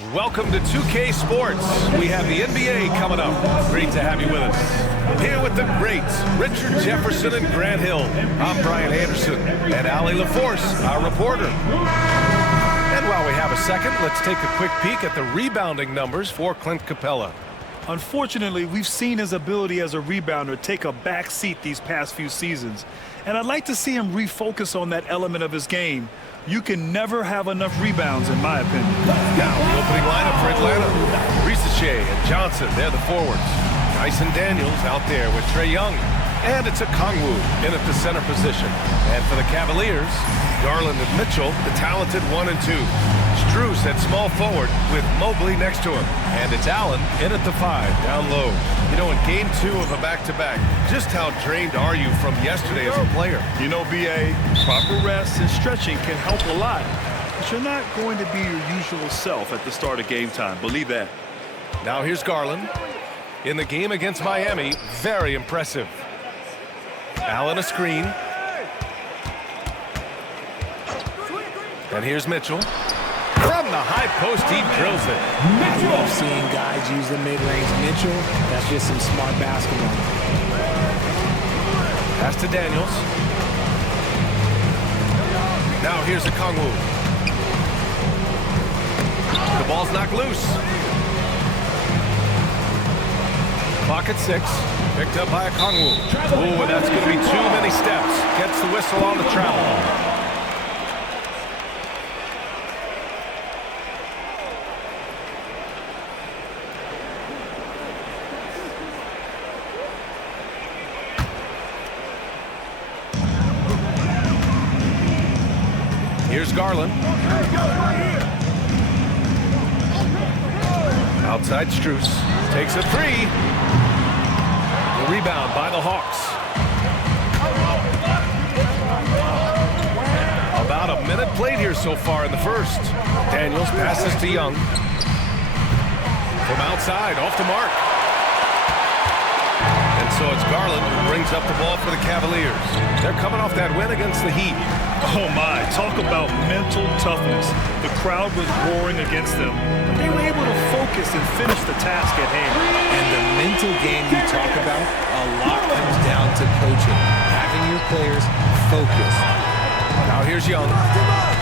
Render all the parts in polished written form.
Welcome to 2K Sports. We have the NBA coming up. Great to have you with us. Here with the greats, Richard Jefferson and Grant Hill. I'm Brian Anderson, and Allie LaForce, our reporter. And while we have a second, let's take a quick peek at the rebounding numbers for Clint Capella. Unfortunately, we've seen his ability as a rebounder take a back seat these past few seasons. And I'd like to see him refocus on that element of his game. You can never have enough rebounds, in my opinion. Now, the opening lineup for Atlanta. Risache and Johnson, they're the forwards. Tyson Daniels out there with Trae Young. And it's a Kongwu in at the center position. And for the Cavaliers, Garland and Mitchell, the talented 1 and 2. Strus at small forward with Mobley next to him. And it's Allen in at the 5, down low. You know, in game 2 of a back-to-back, just how drained are you from yesterday as a player? You know, B.A., proper rest and stretching can help a lot. But you're not going to be your usual self at the start of game time. Believe that. Now here's Garland. In the game against Miami, very impressive. Allen a screen. And here's Mitchell. From the high post, he drills it. I love seeing guys use the mid-range. Mitchell, that's just some smart basketball. Pass to Daniels. Now here's a Kongwu. The ball's knocked loose. Clock at 6. Picked up by a Kongwu. Ooh, and that's going to be too many steps. Gets the whistle on the travel. Here's Garland. Outside Strus. Takes a 3. The rebound by the Hawks. About a minute played here so far in the first. Daniels passes to Young. From outside, off the mark. And so it's Garland who brings up the ball for the Cavaliers. They're coming off that win against the Heat. Oh my, talk about mental toughness. The crowd was roaring against them, but they were able to focus and finish the task at hand. And the mental game you talk about, a lot comes down to coaching, having your players focus. Now here's Young.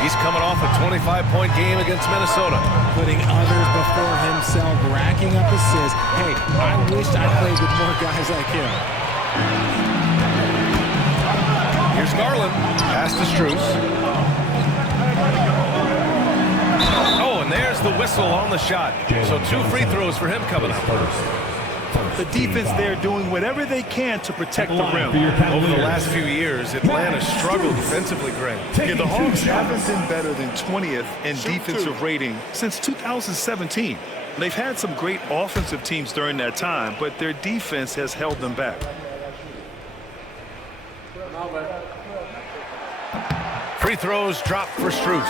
He's coming off a 25-point game against Minnesota. Putting others before himself, racking up assists. Hey, I wished I played with more guys like him. Here's Garland. Pass to Strus. Oh, and there's the whistle on the shot. So 2 free throws for him coming up. The defense there doing whatever they can to protect the rim. Over the last few years, Atlanta struggled defensively, Grant. Yeah, the Hawks haven't been better than 20th in defensive rating since 2017. They've had some great offensive teams during that time, but their defense has held them back. Free throws dropped for Strus.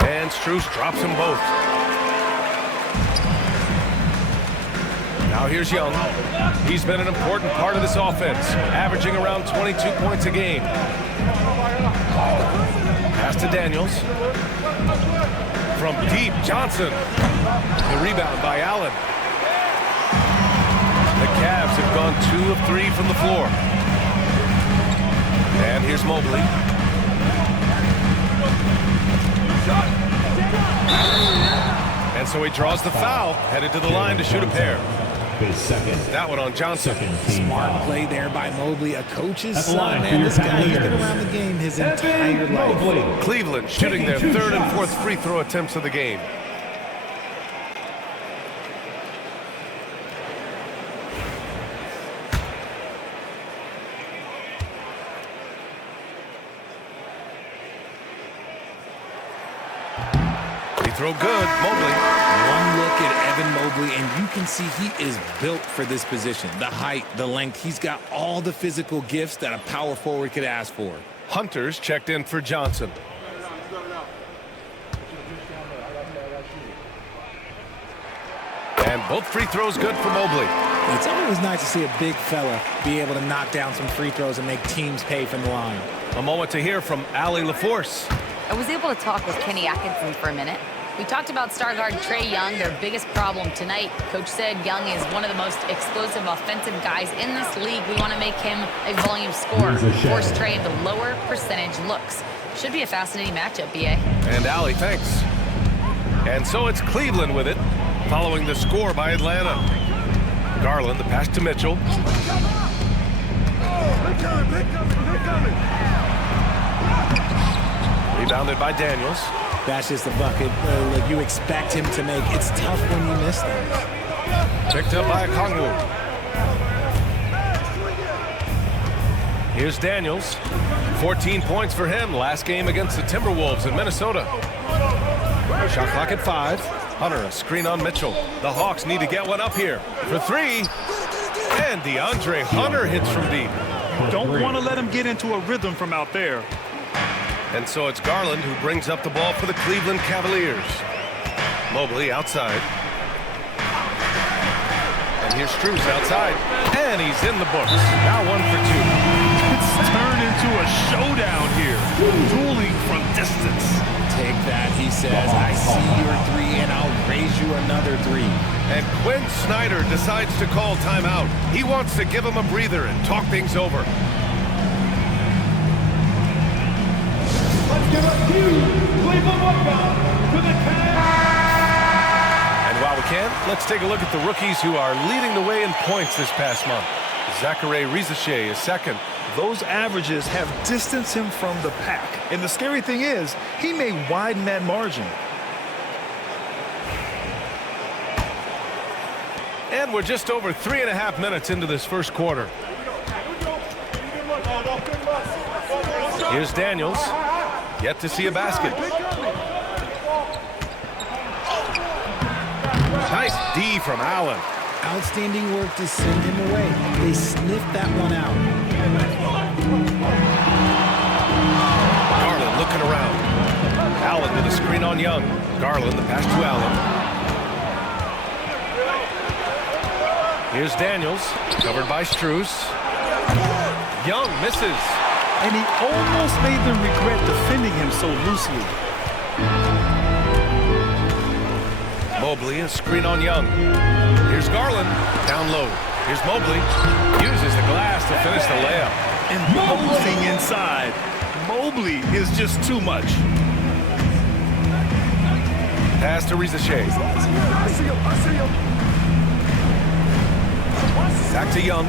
And Strus drops them both. Now here's Young. He's been an important part of this offense, averaging around 22 points a game. Pass to Daniels. From deep, Johnson. The rebound by Allen. The Cavs have gone 2 of 3 from the floor. And here's Mobley. And so he draws the foul, headed to the line to shoot a pair. That one on Johnson. Smart play there by Mobley, a coach's son. Man, this guy has been around the game his entire life. Cleveland shooting their 3rd and 4th free throw attempts of the game. Free throw good, Mobley. One look at Evan Mobley, and you can see he is built for this position. The height, the length, he's got all the physical gifts that a power forward could ask for. Hunter's checked in for Johnson. And both free throws good for Mobley. It's always nice to see a big fella be able to knock down some free throws and make teams pay from the line. A moment to hear from Allie LaForce. I was able to talk with Kenny Atkinson for a minute. We talked about star guard Trae Young, their biggest problem tonight. Coach said Young is one of the most explosive offensive guys in this league. We want to make him a volume scorer, force Trae into lower percentage looks. Should be a fascinating matchup, B.A. And Allie, thanks. And so it's Cleveland with it, following the score by Atlanta. Garland, the pass to Mitchell. Rebounded by Daniels. That's just a bucket look you expect him to make. It's tough when you miss those. Picked up by Kongwu. Here's Daniels. 14 points for him last game against the Timberwolves in Minnesota. Shot clock at 5. Hunter, a screen on Mitchell. The Hawks need to get one up here for 3. And DeAndre Hunter hits from deep. Don't want to let him get into a rhythm from out there. And so it's Garland who brings up the ball for the Cleveland Cavaliers. Mobley outside. And here's Strus outside. And he's in the books. Now 1 for 2. It's turned into a showdown here. Dueling from distance. Take that, he says. I see your 3, and I'll raise you another 3. And Quinn Snyder decides to call timeout. He wants to give him a breather and talk things over. Let's give a huge Cleveland welcome to the And while we can, let's take a look at the rookies who are leading the way in points this past month. Zachary Rizachet is second. Those averages have distanced him from the pack. And the scary thing is, he may widen that margin. And we're just over 3.5 minutes into this first quarter. Here's Daniels. Yet to see a basket. Nice D from Allen. Outstanding work to send him away. They sniffed that one out. Garland looking around. Allen with a screen on Young. Garland, the pass to Allen. Here's Daniels, covered by Strus. Young misses. And he almost made them regret defending him so loosely. Mobley, a screen on Young. Here's Garland, down low. Here's Mobley, uses the glass to finish the layup. Imposing inside. Mobley is just too much. Pass to Rizachet. Back to Young.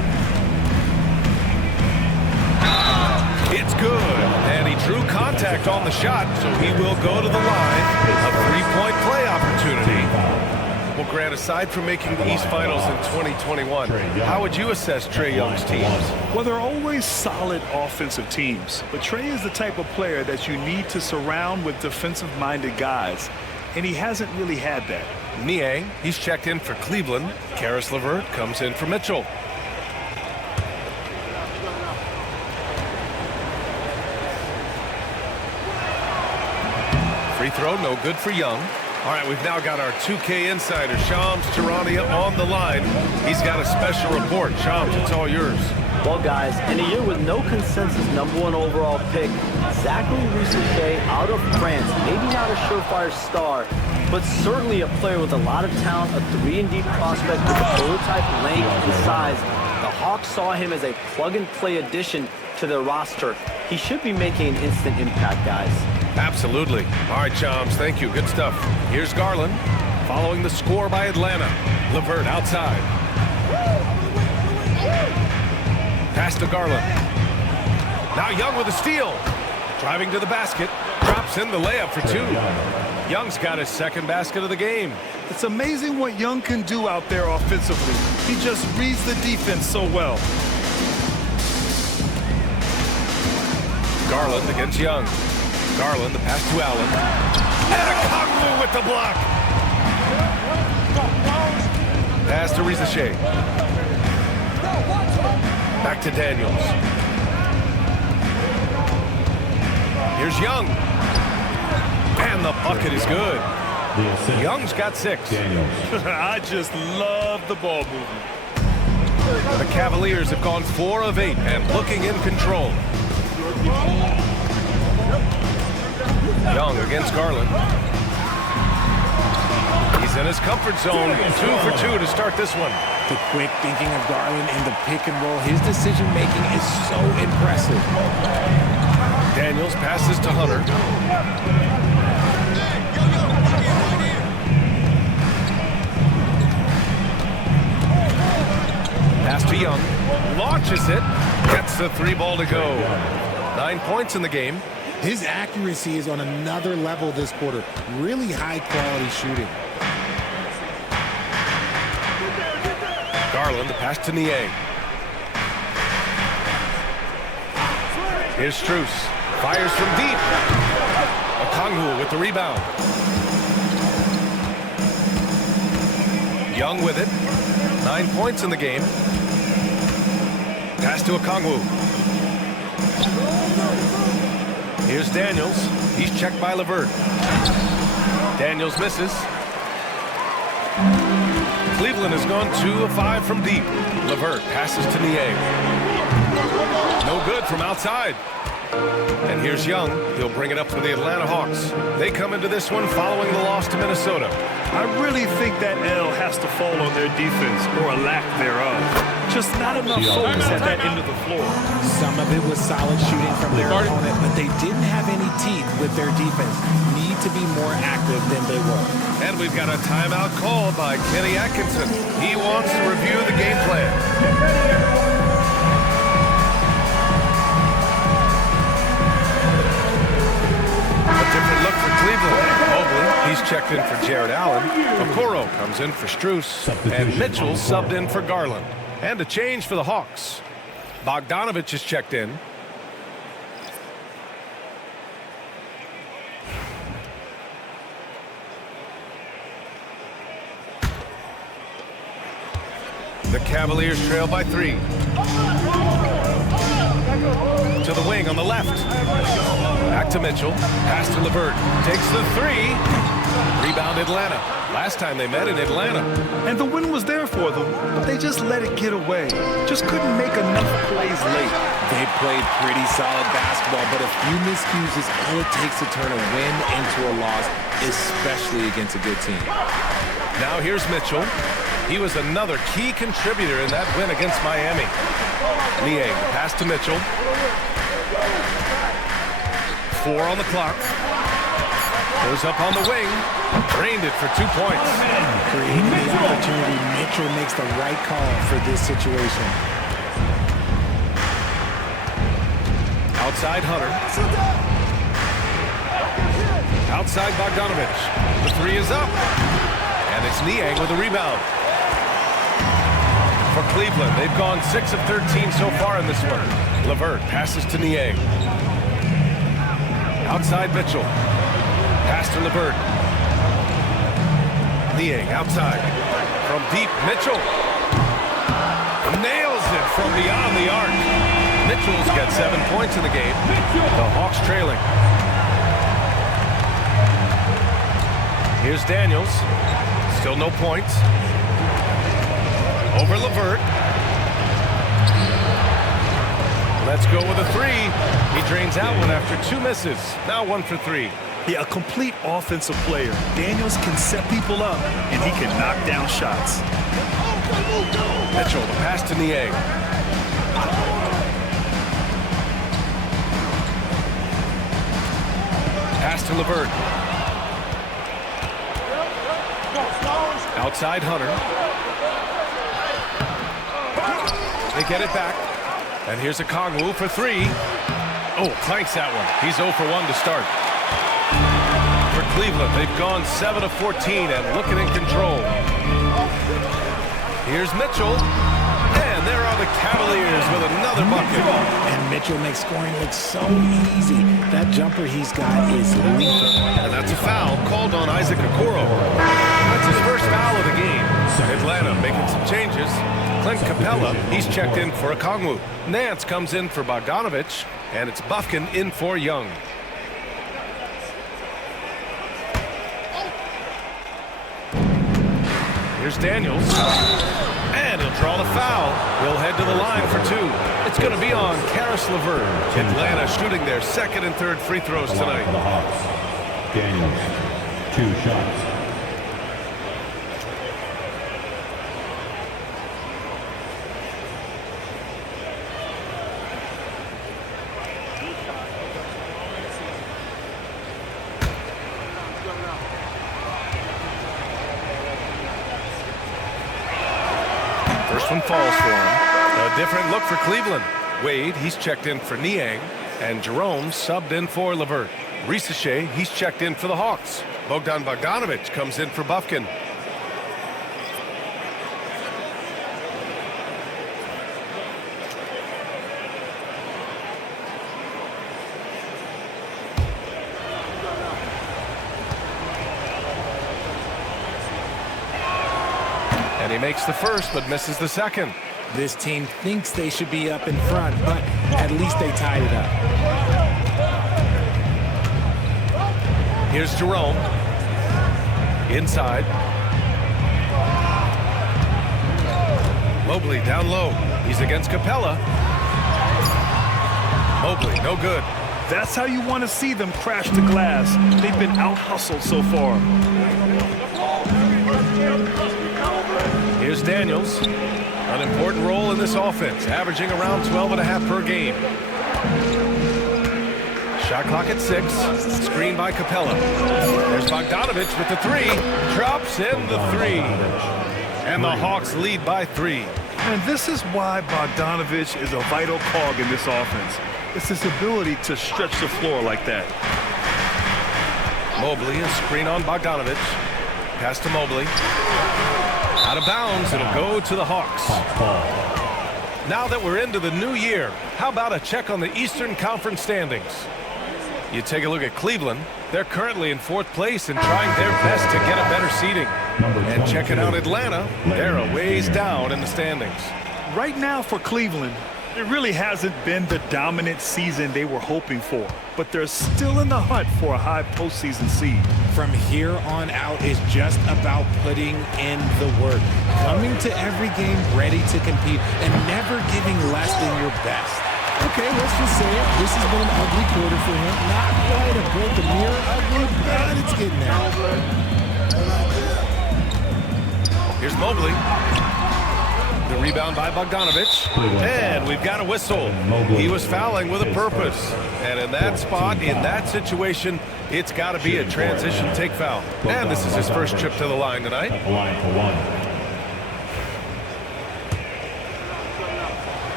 It's good, and he drew contact on the shot, so he will go to the line. A 3-point play opportunity. Well, Grant, aside from making the East Finals in 2021, how would you assess Trae Young's teams? Well, they're always solid offensive teams, but Trae is the type of player that you need to surround with defensive-minded guys, and he hasn't really had that. Niang, he's checked in for Cleveland. Karis LeVert comes in for Mitchell. Free throw, no good for Young. All right, we've now got our 2K insider, Shams Charania, on the line. He's got a special report. Shams, it's all yours. Well, guys, in a year with no consensus #1 overall pick, Zachary Rizachet out of France, maybe not a surefire star, but certainly a player with a lot of talent, a 3-and-D prospect with prototype length and size. The Hawks saw him as a plug-and-play addition to their roster. He should be making an instant impact, guys. Absolutely. All right, Shams, thank you. Good stuff. Here's Garland, following the score by Atlanta. LeVert outside. Pass to Garland. Now Young with a steal. Driving to the basket. Drops in the layup for 2. Young's got his second basket of the game. It's amazing what Young can do out there offensively. He just reads the defense so well. Garland against Young. Garland, the pass to Allen. And a Kongwu with the block. Pass to Rizachet. Back to Daniels. Here's Young. And the bucket is good. Young's got 6. I just love the ball movement. The Cavaliers have gone 4 of 8 and looking in control. Young against Garland. He's in his comfort zone. 2 for 2 to start this one. The quick thinking of Garland in the pick and roll. His decision-making is so impressive. Daniels passes to Hunter. Pass to Young. Launches it. Gets the 3 ball to go. 9 points in the game. His accuracy is on another level this quarter. Really high-quality shooting. Garland, the pass to Niang. Here's Strus. Fires from deep. Okongwu with the rebound. Young with it. 9 points in the game. Pass to Okongwu. Here's Daniels. He's checked by LeVert. Daniels misses. Cleveland has gone 2 of 5 from deep. LeVert passes to Niang. No good from outside. And here's Young. He'll bring it up for the Atlanta Hawks. They come into this one following the loss to Minnesota. I really think that L has to fall on their defense, or a lack thereof. Just not enough focus at that end of the floor. Some of it was solid shooting from their opponent, but they didn't have any teeth with their defense. Need to be more active than they were. And we've got a timeout called by Kenny Atkinson. He wants to review the game plan. A different look for Cleveland. Mobley, he's checked in for Jared Allen. Okoro comes in for Strus. And Mitchell subbed in for Garland. And a change for the Hawks. Bogdanovich is checked in. The Cavaliers trail by 3. To the wing on the left. Back to Mitchell. Pass to LeVert. Takes the 3. Rebound Atlanta. Last time they met in Atlanta. And the win was there for them, but they just let it get away. Just couldn't make enough plays late. They played pretty solid basketball, but a few miscues is all it takes to turn a win into a loss, especially against a good team. Now here's Mitchell. He was another key contributor in that win against Miami. Niang, pass to Mitchell. 4 on the clock. Goes up on the wing. Drained it for 2 points. Creating the opportunity, Mitchell makes the right call for this situation. Outside Hunter. Outside Bogdanovich. The 3 is up. And it's Niang with a rebound. For Cleveland, they've gone 6 of 13 so far in this one. LeVert passes to Niang. Outside Mitchell. Pass to LeVert. Niang outside. From deep, Mitchell. Nails it from beyond the arc. Mitchell's got 7 points in the game. The Hawks trailing. Here's Daniels. Still no points. Over LeVert. Let's go with a 3. He drains out one after 2 misses. Now 1 for 3. Yeah, a complete offensive player. Daniels can set people up, and he can knock down shots. Mitchell, the pass to Niang. Pass to LeVert. Outside Hunter. They get it back. And here's Okongwu for 3. Oh, clanks that one. He's 0 for 1 to start. For Cleveland, they've gone 7 of 14 and looking in control. Here's Mitchell. And there are the Cavaliers with another bucket. And Mitchell makes scoring look so easy. That jumper he's got is lethal. And that's a foul called on Isaac Okoro. That's his first foul of the game. Atlanta making some changes. Clint Capella, he's checked in for Okongwu. Nance comes in for Bogdanovich, and it's Bufkin in for Young. Here's Daniels. And he'll draw the foul. He'll head to the line for two. It's going to be on Karis LeVert. Atlanta shooting their second and third free throws tonight. For the Hawks, Daniels, 2 shots. First one falls for him. A different look for Cleveland. Wade, he's checked in for Niang. And Jerome subbed in for LeVert. Risache, he's checked in for the Hawks. Bogdan Bogdanovich comes in for Bufkin. And he makes the first, but misses the second. This team thinks they should be up in front, but at least they tied it up. Here's Jerome. Inside. Mobley down low. He's against Capella. Mobley, no good. That's how you want to see them crash the glass. They've been out-hustled so far. Here's Daniels. An important role in this offense, averaging around 12.5 per game. Shot clock at 6. Screen by Capella. There's Bogdanovich with the 3. Drops in the 3. And the Hawks lead by 3. And this is why Bogdanovich is a vital cog in this offense. It's his ability to stretch the floor like that. Mobley, a screen on Bogdanovich. Pass to Mobley. Out of bounds, it'll go to the Hawks. Now that we're into the new year, how about a check on the Eastern Conference standings? You take a look at Cleveland. They're currently in 4th place and trying their best to get a better seeding. And checking out Atlanta, they're a ways down in the standings. Right now for Cleveland, it really hasn't been the dominant season they were hoping for, but they're still in the hunt for a high postseason seed. From here on out is just about putting in the work, coming to every game ready to compete, and never giving less than your best. Okay, let's just say it. This has been an ugly quarter for him. Not quite a break the mirror ugly, but it's getting there. Here's Mobley. The rebound by Bogdanovich. And we've got a whistle. He was fouling with a purpose. And in that spot, in that situation, it's got to be a transition take foul. And this is his first trip to the line tonight. At the line for 1.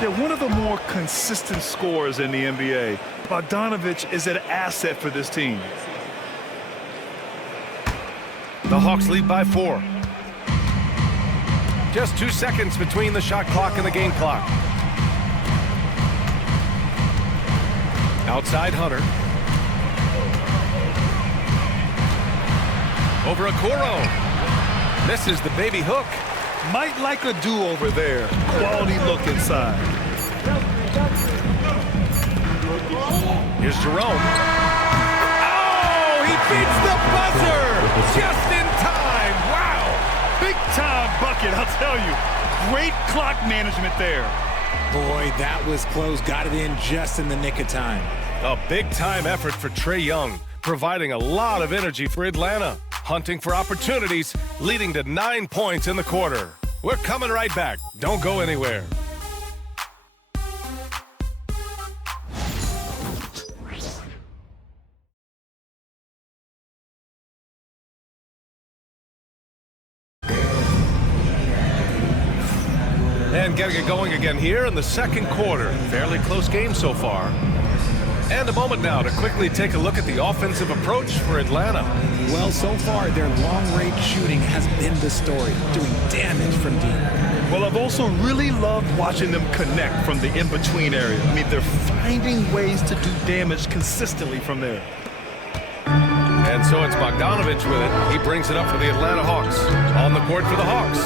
They're one of the more consistent scorers in the NBA. Bogdanovich is an asset for this team. The Hawks lead by 4. Just 2 seconds between the shot clock and the game clock. Outside Hunter. Over Okoro. Misses the baby hook. Might like a do-over there. Quality look inside. Here's Jerome. Oh, he beats the buzzer just in time. Wow. Big-time bucket, I'll tell you. Great clock management there. Boy, that was close. Got it in just in the nick of time. A big-time effort for Trae Young, providing a lot of energy for Atlanta. Hunting for opportunities, leading to 9 points in the quarter. We're coming right back. Don't go anywhere. And getting it going again here in the second quarter. Fairly close game so far. And a moment now to quickly take a look at the offensive approach for Atlanta. Well, so far, their long-range shooting has been the story, doing damage from deep. Well, I've also really loved watching them connect from the in-between area. I mean, they're finding ways to do damage consistently from there. And so it's Bogdanovich with it. He brings it up for the Atlanta Hawks. On the court for the Hawks.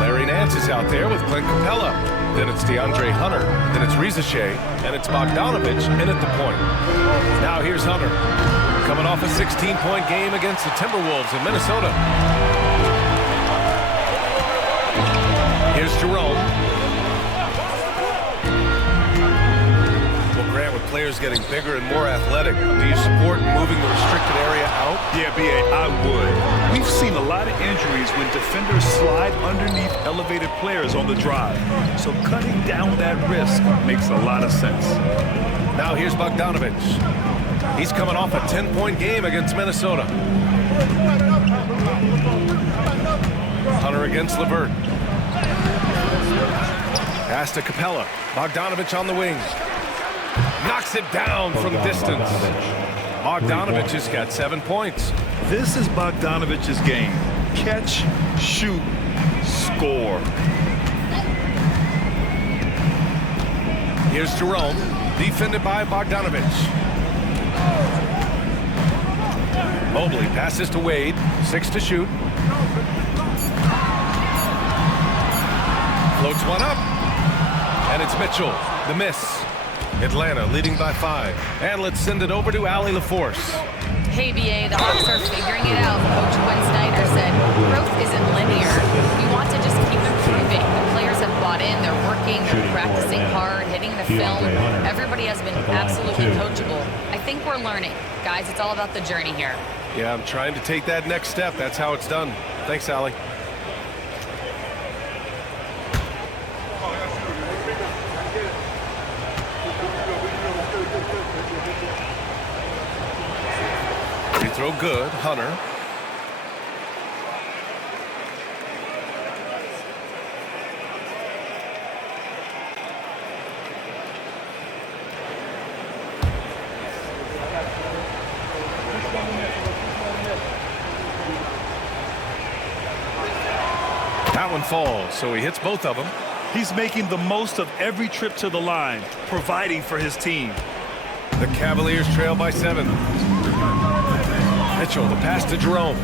Larry Nance is out there with Clint Capella. Then it's DeAndre Hunter. Then it's Rizachet. And it's Bogdanovich in at the point. Now here's Hunter. Coming off a 16-point game against the Timberwolves in Minnesota. Here's Jerome. Well, Grant, with players getting bigger and more athletic, do you support moving the restricted area out? Yeah, B.A., I would. We've seen a lot of injuries when defenders slide underneath elevated players on the drive. So cutting down that risk makes a lot of sense. Now here's Bogdanovich. He's coming off a 10-point game against Minnesota. Hunter against LeVert. Pass to Capella. Bogdanovich on the wing. Knocks it down from distance. Bogdanovich has got 7 points. This is Bogdanovich's game. Catch, shoot, score. Here's Jerome, defended by Bogdanovich. Mobley passes to Wade, 6 to shoot. Floats one up, and it's Mitchell, the miss. Atlanta leading by 5. And let's send it over to Allie LaForce. Hey, BA, the Hawks are figuring it out. Coach Quinn Snyder said growth isn't linear. We want to just keep improving. The players have bought in. They're working. They're practicing hard, hitting the film. Everybody has been absolutely coachable. I think we're learning. Guys, it's all about the journey here. Yeah, I'm trying to take that next step. That's how it's done. Thanks, Allie. Free throw good. Hunter. That one falls, so he hits both of them. He's making the most of every trip to the line, providing for his team. The Cavaliers trail by 7. Mitchell, the pass to Jerome.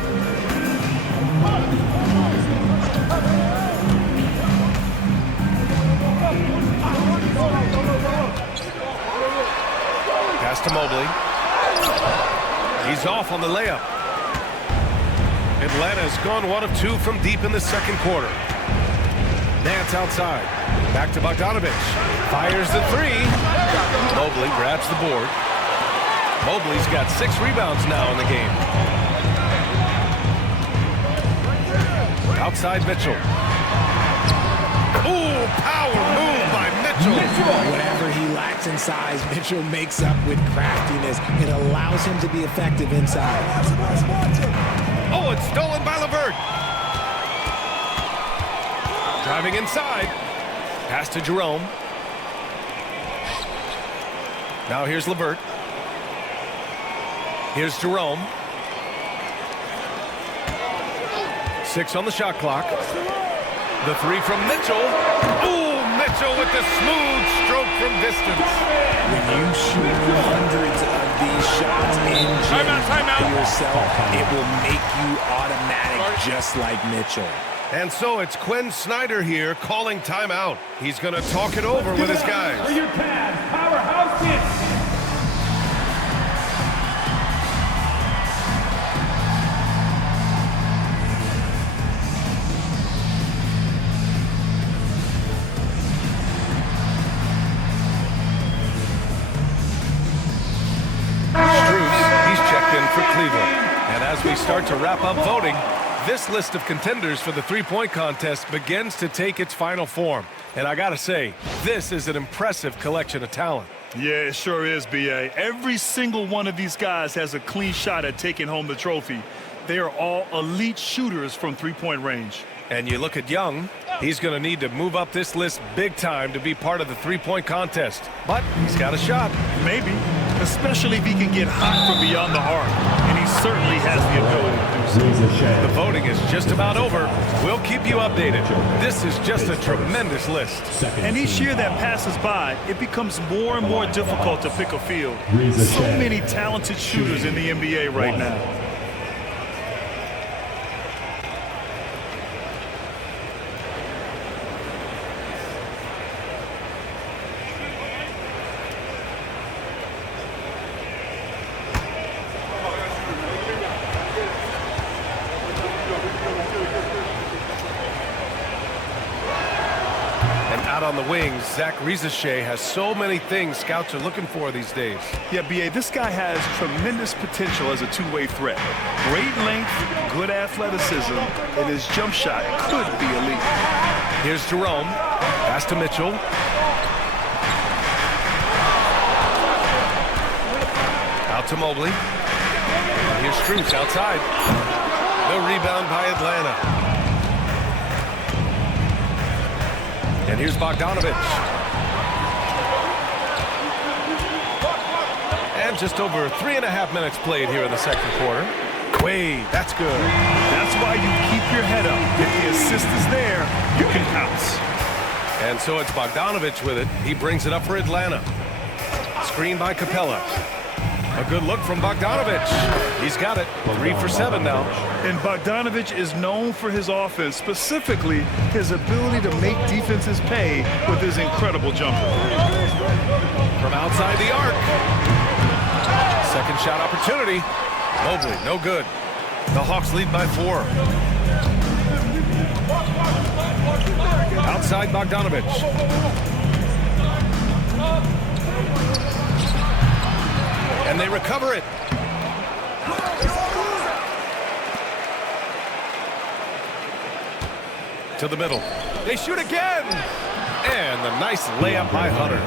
Pass to Mobley. He's off on the layup. Atlanta's gone 1 of 2 from deep in the second quarter. Nance outside. Back to Bogdanovich. Fires the 3. Mobley grabs the board. Mobley's got 6 rebounds now in the game. Outside Mitchell. Ooh, power move by Mitchell. Whatever he lacks in size, Mitchell makes up with craftiness. It allows him to be effective inside. Oh, it's stolen by LeVert. Driving inside. Pass to Jerome. Now here's LeVert. Here's Jerome. 6 on the shot clock. The 3 from Mitchell. Ooh, Mitchell with the smooth stroke from distance. When you shoot hundreds of these shots in by yourself, it will make you automatic just like Mitchell. And so it's Quinn Snyder here calling timeout. He's going to talk it over with his guys. For your Cavs powerhouse hits. For Cleveland. And as we start to wrap up voting, this list of contenders for the three-point contest begins to take its final form. And I gotta say, this is an impressive collection of talent. Yeah, it sure is, B.A. Every single one of these guys has a clean shot at taking home the trophy. They are all elite shooters from three-point range. And you look at Young, he's going to need to move up this list big time to be part of the three-point contest. But he's got a shot. Maybe. especially if he can get hot from beyond the arc, and he certainly has the ability to do so. The voting is just about over. We'll keep you updated. This is just a tremendous list. And each year that passes by, it becomes more and more difficult to pick a field. So many talented shooters in the NBA right now. Out on the wings, Zach Rizachet has so many things scouts are looking for these days. Yeah, B.A., this guy has tremendous potential as a two-way threat. Great length, good athleticism, and his jump shot could be elite. Here's Jerome. Pass to Mitchell. Out to Mobley. And here's Strus outside. No rebound by Atlanta. And here's Bogdanovich. And just over 3.5 minutes played here in the second quarter. Wade, that's good. That's why you keep your head up. If the assist is there, you can pounce. And so it's Bogdanovich with it. He brings it up for Atlanta. Screen by Capella. A good look from Bogdanovich. He's got it. 3 for 7 now. And Bogdanovich is known for his offense, specifically his ability to make defenses pay with his incredible jumper. From outside the arc. Second shot opportunity. Mobley, no good. The Hawks lead by 4. Outside Bogdanovich. And they recover it. To the middle. They shoot again. And the nice layup by Hunter.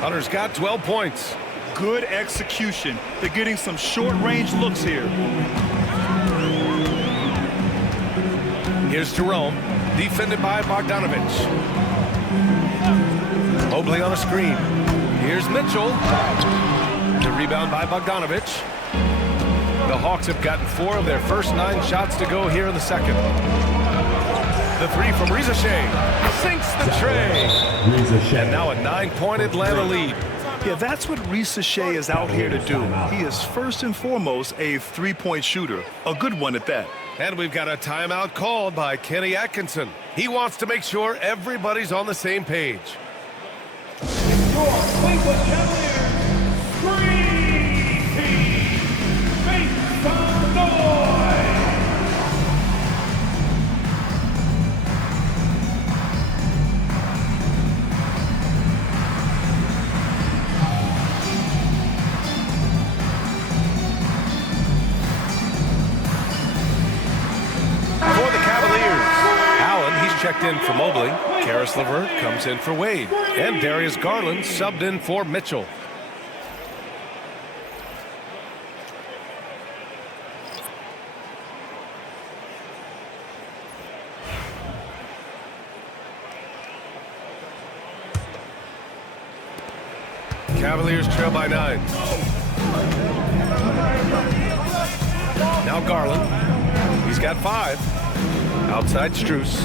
Hunter's got 12 points. Good execution. They're getting some short-range looks here. Here's Jerome. Defended by Bogdanovich. Mobley on a screen. Here's Mitchell. The rebound by Bogdanovich. The Hawks have gotten 4 of their first 9 shots to go here in the second. The 3 from Rizachet sinks the tray. And now a 9-point Atlanta lead. Yeah, that's what Rizachet is out here to do. He is first and foremost a three-point shooter. A good one at that. And we've got a timeout called by Kenny Atkinson. He wants to make sure everybody's on the same page. Your Cleveland Cavaliers Green Team, make some noise! For the Cavaliers, Allen, he's checked in for Mobley. Karis LeVert comes in for Wade. And Darius Garland subbed in for Mitchell. Cavaliers trail by 9. Now Garland. He's got 5. Outside Strus.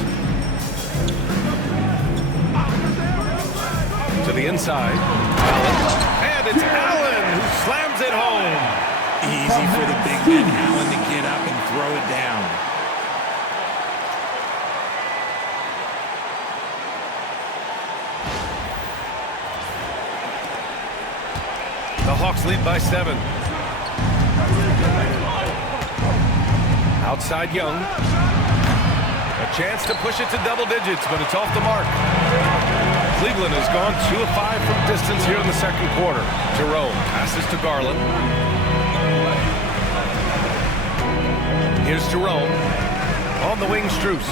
To the inside. Allen. And it's Allen who slams it home. Easy for the big man Allen to get up and throw it down. The Hawks lead by 7. Outside Young. A chance to push it to double digits, but it's off the mark. Cleveland has gone 2 of 5 from distance here in the second quarter. Jerome passes to Garland. Here's Jerome. On the wing, Strus.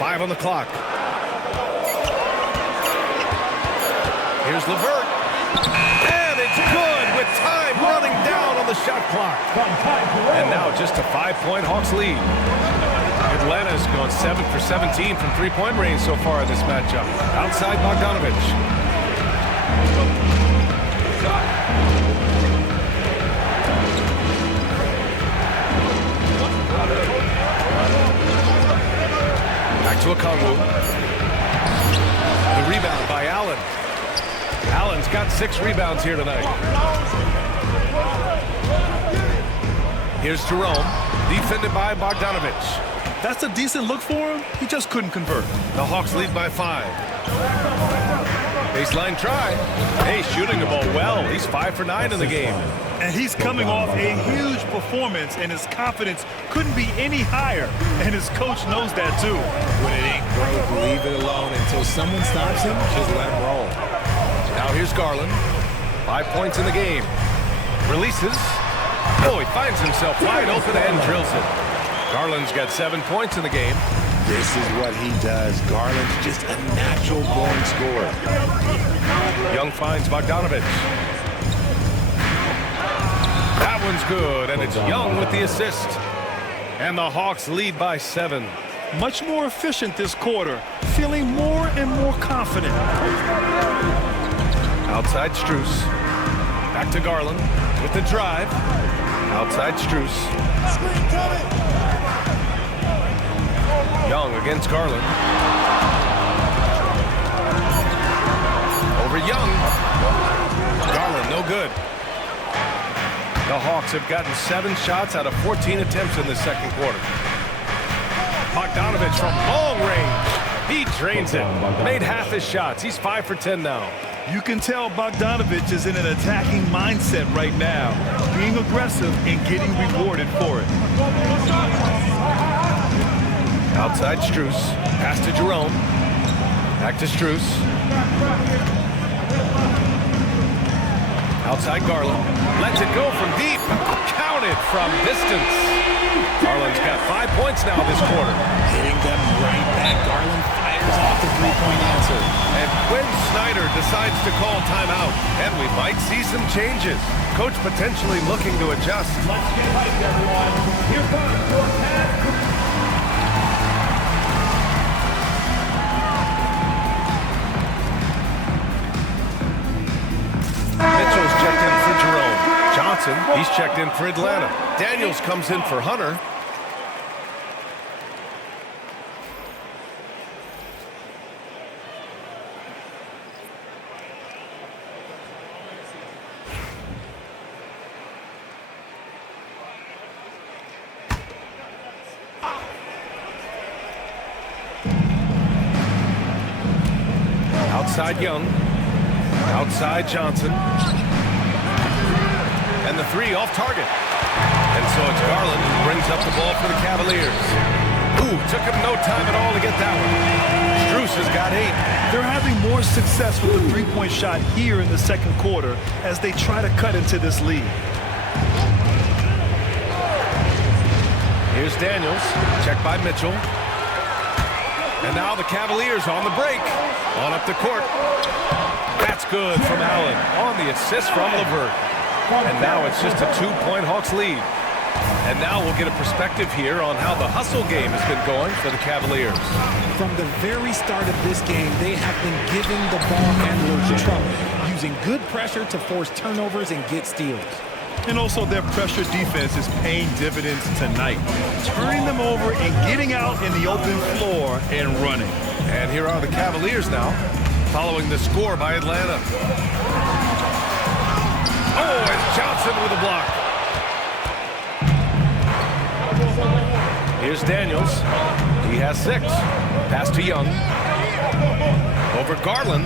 5 on the clock. Here's LeVert. And it's good with time running down on the shot clock. And now just a 5-point Hawks lead. Atlanta has gone 7 for 17 from three-point range so far in this matchup. Outside Bogdanovich. Back to Okongwu. The rebound by Allen. Allen's got 6 rebounds here tonight. Here's Jerome, defended by Bogdanovich. That's a decent look for him. He just couldn't convert. The Hawks lead by 5. Baseline try. Hey, shooting the ball well. He's 5 for 9 in the game. And he's coming off a huge performance, and his confidence couldn't be any higher. And his coach knows that, too. When it ain't broke, leave it alone. Until someone stops him, just let him roll. Now here's Garland. 5 points in the game. Releases. Oh, he finds himself wide open and drills it. Garland's got 7 points in the game. This is what he does. Garland's just a natural-born scorer. Young finds Bogdanovich. That one's good, and it's Young with the assist. And the Hawks lead by 7. Much more efficient this quarter, feeling more and more confident. Outside Strus. Back to Garland with the drive. Outside Strus. Young against Garland. Over Young. Garland, no good. The Hawks have gotten 7 shots out of 14 attempts in the second quarter. Bogdanovich from long range. He drains it. Made half his shots. He's 5 for 10 now. You can tell Bogdanovich is in an attacking mindset right now, being aggressive and getting rewarded for it. Outside Strus. Pass to Jerome. Back to Strus. Outside Garland. Lets it go from deep. Counted from distance. Garland's got 5 points now this quarter. Hitting them right back. Garland fires off the three-point answer. And Quinn Snyder decides to call timeout. And we might see some changes. Coach potentially looking to adjust. Let's get hyped, everyone. Here comes your pass. Mitchell's checked in for Jerome. Johnson, he's checked in for Atlanta. Daniels comes in for Hunter. Outside Young. Outside Johnson. And the 3 off target. And so it's Garland who brings up the ball for the Cavaliers. Ooh, took him no time at all to get that one. Strus has got 8. They're having more success with the three-point shot here in the second quarter as they try to cut into this lead. Here's Daniels, checked by Mitchell. And now the Cavaliers on the break. On up the court. That's good from Allen on the assist from LeVert. And now it's just a 2-point Hawks lead. And now we'll get a perspective here on how the hustle game has been going for the Cavaliers. From the very start of this game, they have been giving the ball handlers trouble, using good pressure to force turnovers and get steals. And also their pressure defense is paying dividends tonight, turning them over and getting out in the open floor and running. And here are the Cavaliers now, following the score by Atlanta. Oh, and Johnson with a block. Here's Daniels. He has 6. Pass to Young. Over Garland.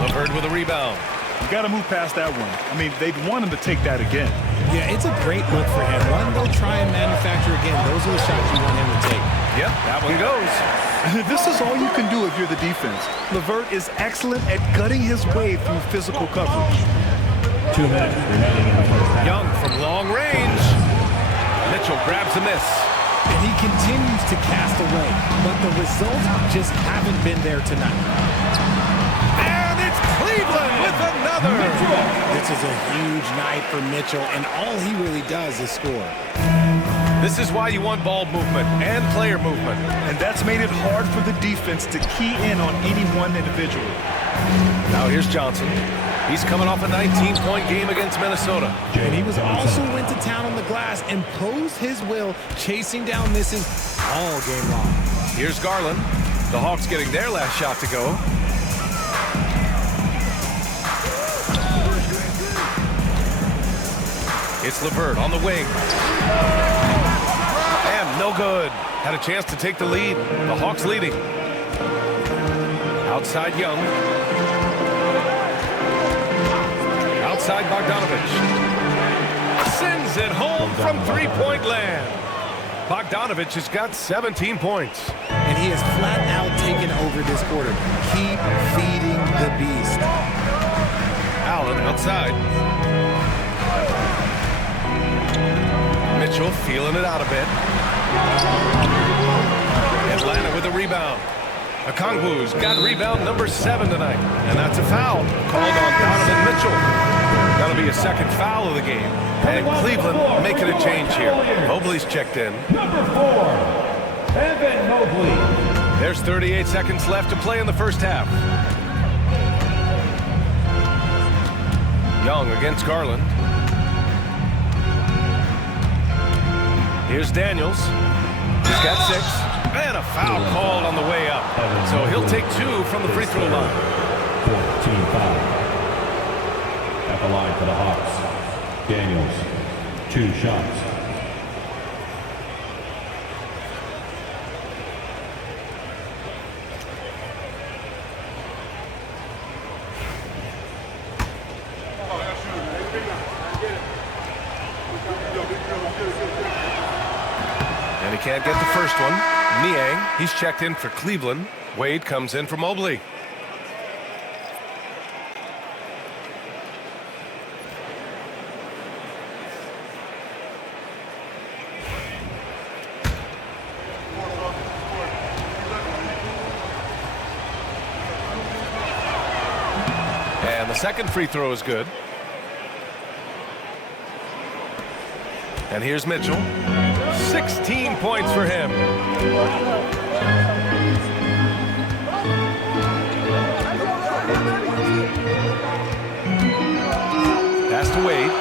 LeVert with a rebound. You got to move past that one. I mean, they'd want him to take that again. Yeah, it's a great look for him. One, they'll try and manufacture again. Those are the shots you want him to take. Yep, that one goes. This is all you can do if you're the defense. LeVert is excellent at gutting his way through physical coverage. 2 minutes remaining in the first half. Young from long range. Mitchell grabs a miss. And he continues to cast away, but the results just haven't been there tonight. And it's Cleveland with another. This is a huge night for Mitchell, and all he really does is score. This is why you want ball movement and player movement. And that's made it hard for the defense to key in on any one individual. Now here's Johnson. He's coming off a 19-point game against Minnesota. And he also went to town on the glass, imposed his will, chasing down misses all game long. Here's Garland. The Hawks getting their last shot to go. It's LeVert on the wing. And no good. Had a chance to take the lead. The Hawks leading. Outside Young. Outside Bogdanovich. Sends it home from three-point land. Bogdanovich has got 17 points. And he has flat out taken over this quarter. Keep feeding the beast. Allen outside. Mitchell feeling it out a bit. Atlanta with a rebound. Okongwu's got rebound number 7 tonight. And that's a foul called on Donovan Mitchell. That'll be a second foul of the game. And Cleveland making a change here. Mobley's checked in. Number 4, Evan Mobley. There's 38 seconds left to play in the first half. Young against Garland. Here's Daniels. He's got 6. And a foul called on the way up. So he'll take 2 from the free throw line. 14-5. At the line for the Hawks. Daniels, 2 shots. And he can't get the first one. Niang, he's checked in for Cleveland. Wade comes in for Mobley. And the second free throw is good. And here's Mitchell. 16 points for him. Pass to Wade.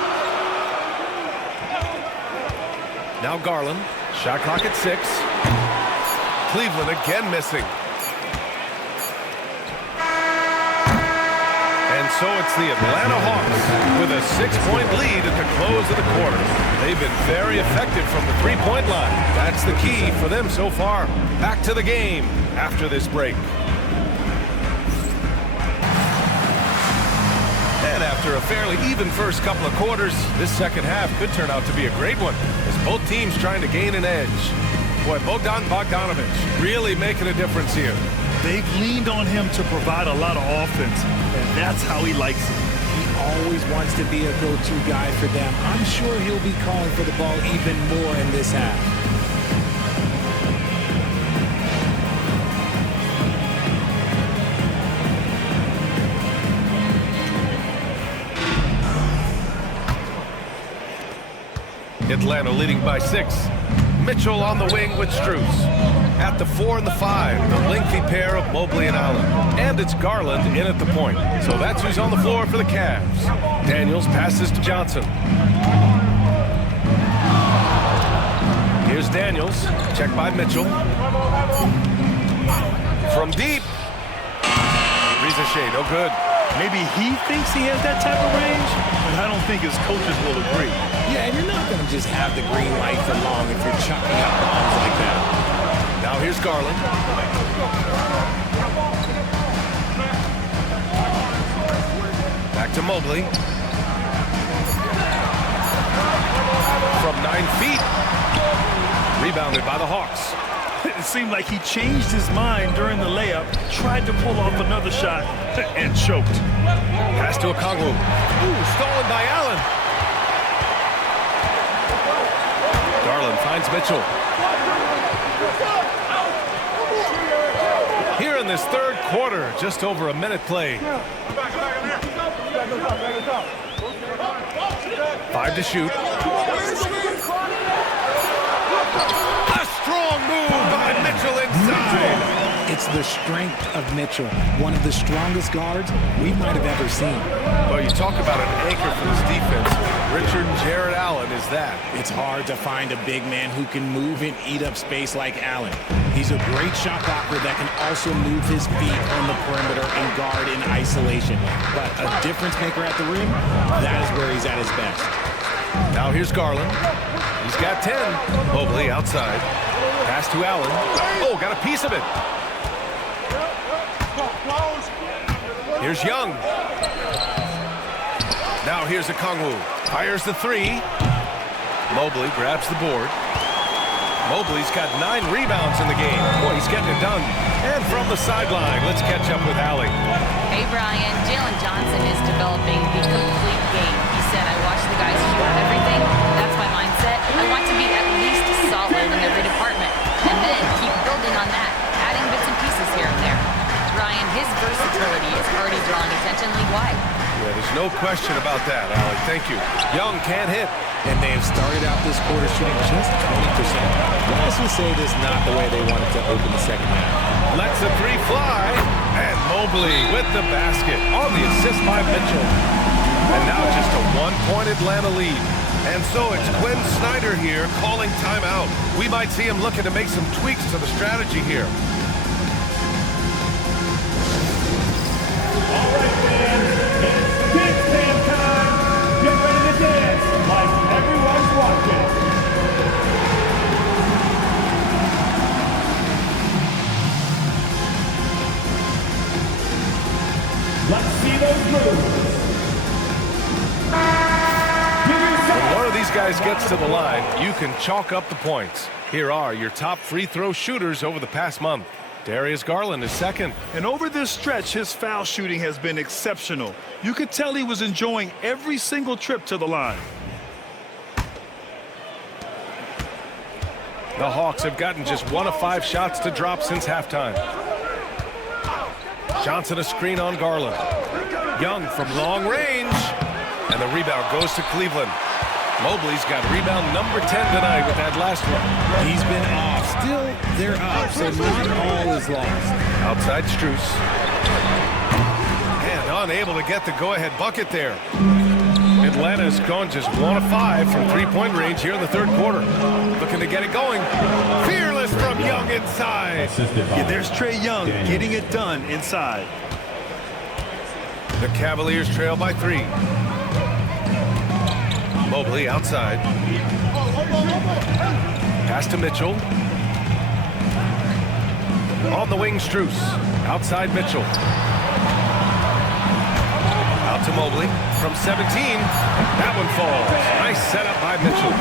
Now Garland. Shot clock at 6. Cleveland again missing. And so it's the Atlanta Hawks with a 6-point lead at the close of the quarter. They've been very effective from the three-point line. That's the key for them so far. Back to the game after this break. And after a fairly even first couple of quarters, this second half could turn out to be a great one as both teams trying to gain an edge. Boy, Bogdanovich really making a difference here. They've leaned on him to provide a lot of offense, and that's how he likes it. He always wants to be a go-to guy for them. I'm sure he'll be calling for the ball even more in this half. Atlanta leading by 6. Mitchell on the wing with Strus. At the 4 and the 5, the lengthy pair of Mobley and Allen. And it's Garland in at the point. So that's who's on the floor for the Cavs. Daniels passes to Johnson. Here's Daniels. Checked by Mitchell. From deep. Ricochet, no good. Maybe he thinks he has that type of range, but I don't think his coaches will agree. Yeah, and you're not going to just have the green light for long if you're chucking out bombs like that. Now here's Garland. Back to Mobley. From 9 feet. Rebounded by the Hawks. It seemed like he changed his mind during the layup, tried to pull off another shot, and choked. Pass to Okongwu. Ooh, stolen by Allen. Garland finds Mitchell. Here in this third quarter, just over a minute played. 5 to shoot. A strong move by Mitchell inside. It's the strength of Mitchell, one of the strongest guards we might have ever seen. Well, you talk about an anchor for this defense. Richard Jared Allen is that. It's hard to find a big man who can move and eat up space like Allen. He's a great shot blocker that can also move his feet on the perimeter and guard in isolation. But a difference maker at the rim, that is where he's at his best. Now here's Garland. He's got 10. Mobley outside. Pass to Allen. Oh, got a piece of it. Here's Young. Now here's Okongwu. Fires the three. Mobley grabs the board. Mobley's got 9 rebounds in the game. Boy, he's getting it done. And from the sideline, let's catch up with Allie. Hey, Brian. Jalen Johnson is developing the complete game. He said, I watch the guys shoot everything. That's my mindset. I want to be at least solid in every department. And then keep building on that, adding bits and pieces here and there. Brian, his versatility is already drawing attention league-wide. Yeah, there's no question about that, Allie. Thank you. Young can't hit. And they have started out this quarter shooting just 20%. Let's just say this is not the way they wanted to open the second half. Lets the three fly. And Mobley with the basket on the assist by Mitchell. And now just a 1-point Atlanta lead. And so it's Quinn Snyder here calling timeout. We might see him looking to make some tweaks to the strategy here. All right, fans, it's dance band time. Get ready to dance like everyone's watching. Let's see those moves. When one of these guys gets to the line, you can chalk up the points. Here are your top free throw shooters over the past month. Darius Garland is second. And over this stretch, his foul shooting has been exceptional. You could tell he was enjoying every single trip to the line. The Hawks have gotten just 1 of 5 shots to drop since halftime. Johnson a screen on Garland. Young from long range. And the rebound goes to Cleveland. Mobley's got rebound number 10 tonight with that last one. He's been off. Still, they're up, so not all is lost. Outside Strus. And unable to get the go-ahead bucket there. Atlanta's gone just 1 of 5 from three-point range here in the third quarter. Looking to get it going. Fearless from Young inside. Yeah, there's Trae Young getting it done inside. The Cavaliers trail by 3. Mobley outside. Pass to Mitchell. On the wing, Strus. Outside Mitchell. Out to Mobley from 17. That one falls. Nice setup by Mitchell.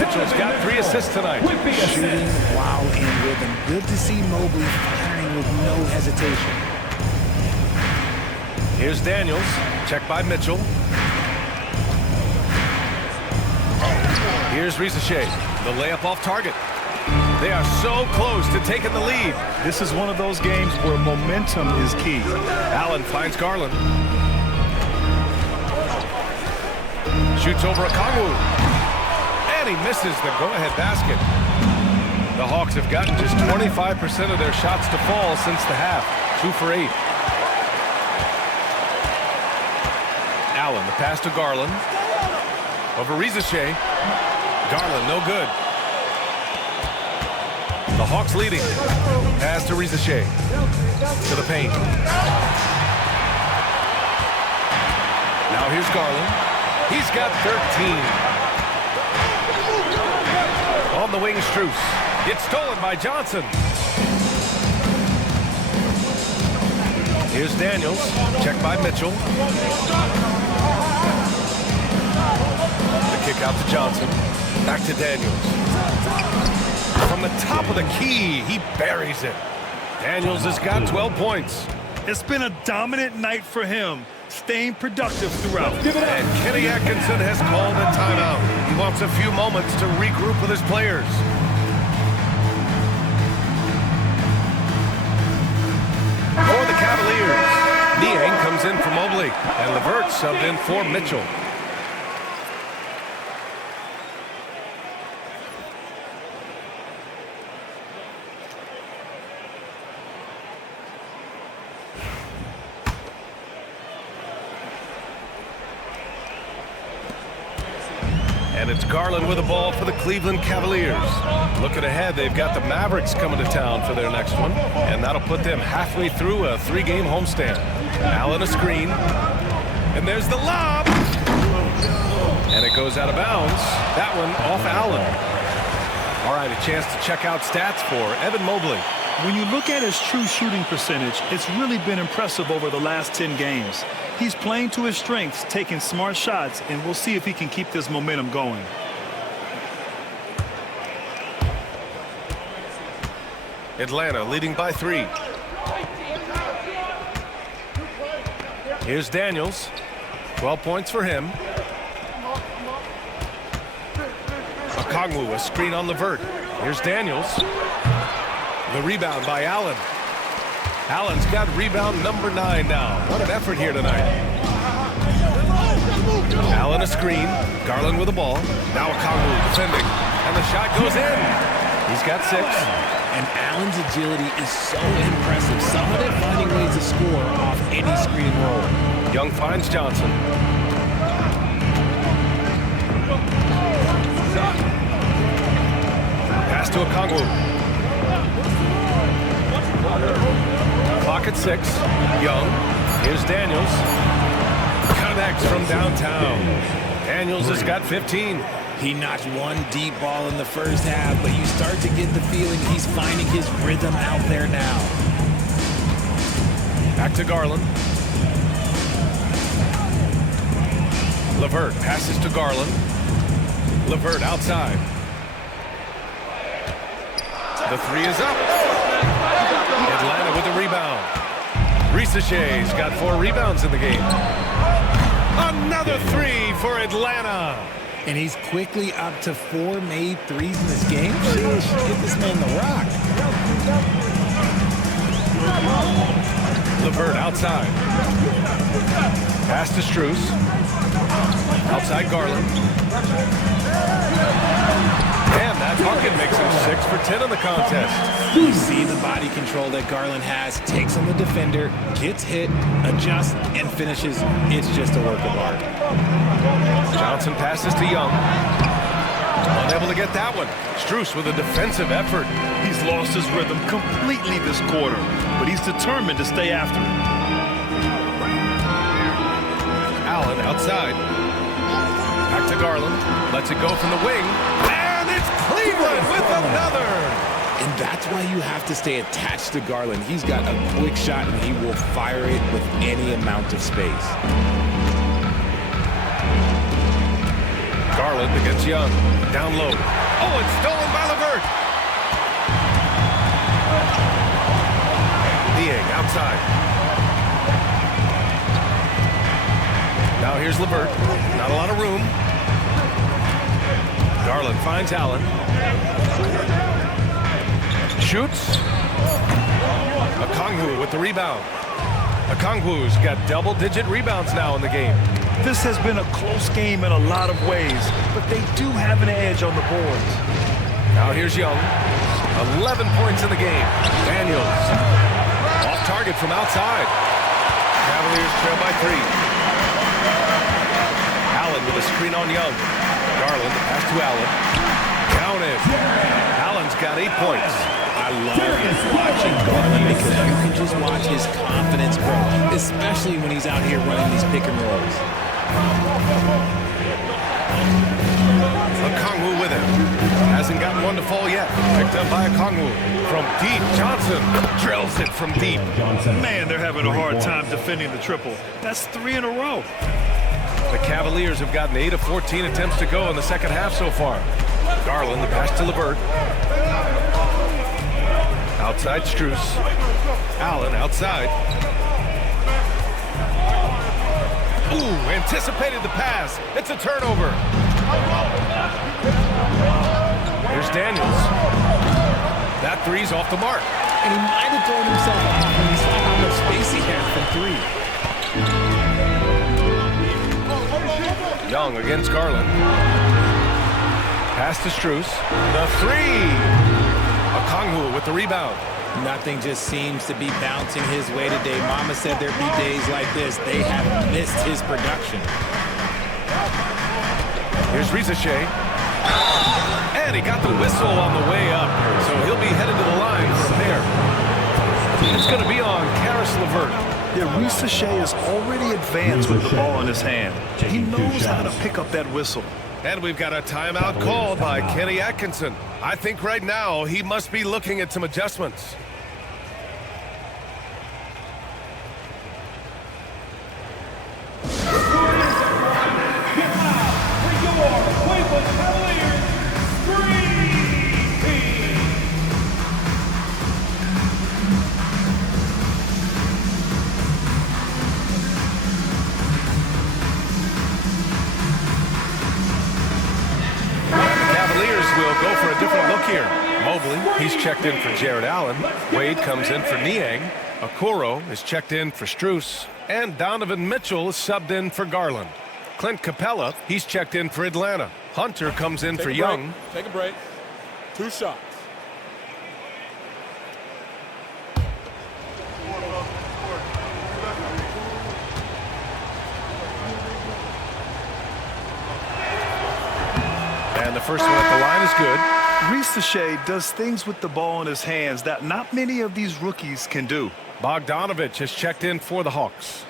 Mitchell's got 3 assists tonight. Shooting while in rhythm. Good to see Mobley firing with no hesitation. Here's Daniels. Check by Mitchell. Here's Risache. The layup off target. They are so close to taking the lead. This is one of those games where momentum is key. Allen finds Garland. Shoots over Okongwu. And he misses the go-ahead basket. The Hawks have gotten just 25% of their shots to fall since the half. 2 for 8. Allen, the pass to Garland. Over Risache. Garland, no good. The Hawks leading. Pass to Risache. To the paint. Now here's Garland. He's got 13. On the wing, Strus. It's stolen by Johnson. Here's Daniels. Check by Mitchell. The kick out to Johnson. Back to Daniels. From the top of the key, he buries it. Daniels has got 12 points. It's been a dominant night for him, staying productive throughout. And Kenny Atkinson has called a timeout. He wants a few moments to regroup with his players. For the Cavaliers, Niang comes in for Mobley, and LeVert subbed in for Mitchell. And it's Garland with the ball for the Cleveland Cavaliers. Looking ahead, they've got the Mavericks coming to town for their next one, and that'll put them halfway through a 3-game homestand. Allen a screen, and there's the lob, and it goes out of bounds. That one off Allen. All right, a chance to check out stats for Evan Mobley. When you look at his true shooting percentage, it's really been impressive over the last 10 games. He's playing to his strengths, taking smart shots, and we'll see if he can keep this momentum going. Atlanta leading by 3. Here's Daniels. 12 points for him. Okongwu, a screen on LeVert. Here's Daniels. The rebound by Allen. Allen's got rebound number 9 now. What an effort here tonight. Allen a screen. Garland with the ball. Now Okongwu defending. And the shot goes in. He's got 6. And Allen's agility is so impressive. Solid at finding ways to score off any screen and roll. Young finds Johnson. Pass to Okongwu. Clock at 6. Young. Here's Daniels. Connects from downtown. Daniels has got 15. He notched one deep ball in the first half, but you start to get the feeling he's finding his rhythm out there now. Back to Garland. LeVert passes to Garland. LeVert outside. The 3 is up. Atlanta with the rebound. Risache's got 4 rebounds in the game. Another 3 for Atlanta. And he's quickly up to 4 made threes in this game. Sheesh, get this man the rock. LeVert outside. Pass to Strus. Outside Garland. And that bucket makes him 6 for 10 in the contest. You see the body control that Garland has. Takes on the defender, gets hit, adjusts, and finishes. It's just a work of art. Johnson passes to Young. Unable to get that one. Strus with a defensive effort. He's lost his rhythm completely this quarter, but he's determined to stay after it. Allen outside. Back to Garland. Lets it go from the wing. And it's Cleveland with another. And that's why you have to stay attached to Garland. He's got a quick shot, and he will fire it with any amount of space. Garland against Young. Down low. Oh, it's stolen by LeVert. Niang outside. Now here's LeVert. Not a lot of room. Garland finds Allen. Shoots. Okongwu with the rebound. Okongwu's got double-digit rebounds now in the game. This has been a close game in a lot of ways, but they do have an edge on the boards. Now here's Young. 11 points in the game. Daniels. Off target from outside. Cavaliers trail by 3. Allen with a screen on Young. Garland, the pass to Allen. Counted. Allen's got 8 points. I love watching Garland because you can just watch his confidence grow, especially when he's out here running these pick and rolls. Okongwu with him. Hasn't gotten one to fall yet. Picked up by Okongwu. From deep, Johnson drills it from deep. Man, they're having a hard time defending the triple. That's 3 in a row. The Cavaliers have gotten 8 of 14 attempts to go in the second half so far. Garland, the pass to LeVert. Outside Strus. Allen outside. Ooh, anticipated the pass. It's a turnover. Here's Daniels. That 3's off the mark. And he might have thrown himself off when he saw how much space he had from 3. Young against Garland. Pass to Strus. The 3. Okongwu with the rebound. Nothing just seems to be bouncing his way today. Mama said there'd be days like this. They have missed his production. Here's Rizachet. And he got the whistle on the way up. So he'll be headed to the line for a pair. It's going to be on Karis LeVert. Yeah, Rizachet is already advanced with the ball in his hand. He knows how to pick up that whistle. And we've got a timeout called by Kenny Atkinson. I think right now he must be looking at some adjustments. Go for a different look here. Mobley, he's checked in for Jared Allen. Wade comes in for Niang. Okoro is checked in for Strus. And Donovan Mitchell is subbed in for Garland. Clint Capella, he's checked in for Atlanta. Hunter comes in for Young. Take a break. 2 shots. And the first one at the line is good. Rizachet does things with the ball in his hands that not many of these rookies can do. Bogdanovich has checked in for the Hawks.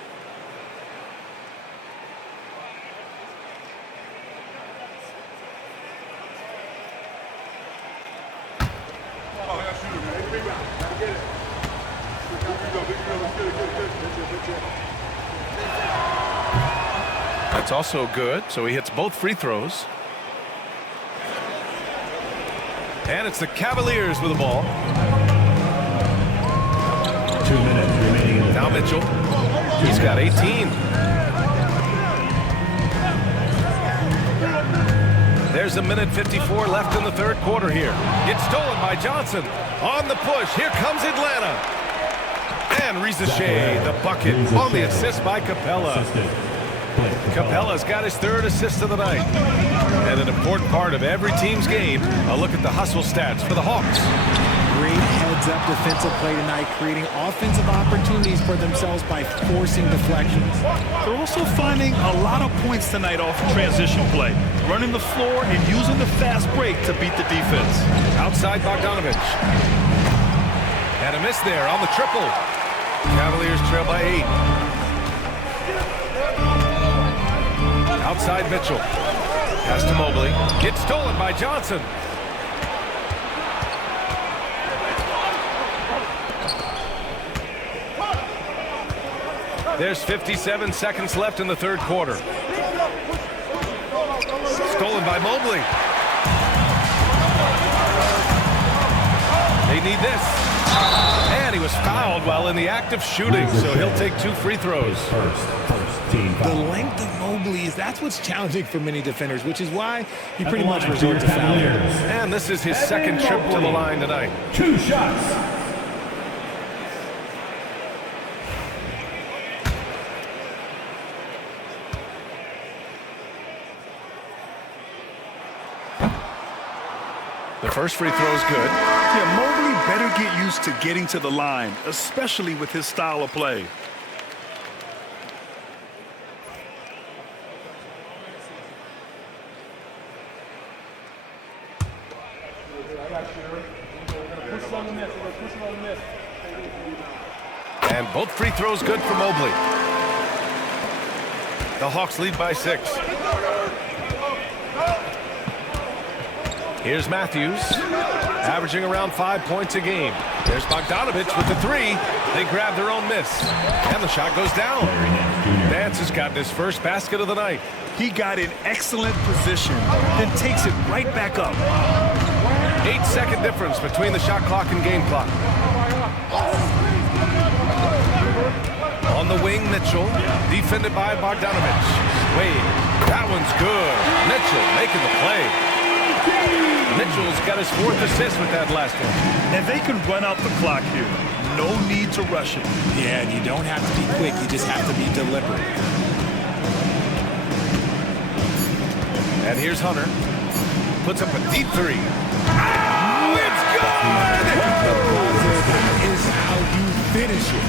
That's also good, so he hits both free throws. And it's the Cavaliers with the ball. 2 minutes remaining in the Now Mitchell. He's got 18. There's a minute 54 left in the third quarter here. It's stolen by Johnson. On the push. Here comes Atlanta. And Rizachet, the bucket on the assist by Capella. Capella's got his 3rd assist of the night. And an important part of every team's game, a look at the hustle stats for the Hawks. Great heads-up defensive play tonight, creating offensive opportunities for themselves by forcing deflections. They're also finding a lot of points tonight off transition play, running the floor and using the fast break to beat the defense. Outside Bogdanovich. And a miss there on the triple. Cavaliers trail by 8. Outside Mitchell. Pass to Mobley. It's stolen by Johnson. There's 57 seconds left in the third quarter. Stolen by Mobley. They need this. And he was fouled while in the act of shooting, so he'll take 2 free throws. first team The foul. length of Mobley is that's what's challenging for many defenders, which is why you pretty much resort to foul. And this is his second trip to the line tonight. 2 shots. The first free throw is good. Yeah, Mobley better get used to getting to the line, especially with his style of play. And both free throws good for Mobley. The Hawks lead by 6. Here's Matthews, averaging around 5 points a game. There's Bogdanovich with the 3. They grab their own miss. And the shot goes down. Nance has gotten his first basket of the night. He got in excellent position, then takes it right back up. 8-second difference between the shot clock and game clock. On the wing, Mitchell, defended by Bogdanovich. Wade, that one's good. Mitchell making the play. Mitchell's got his 4th assist with that last one. And they can run out the clock here. No need to rush it. Yeah, and you don't have to be quick. You just have to be deliberate. And here's Hunter. Puts up a deep 3. Oh, it's good! That is how you finish it.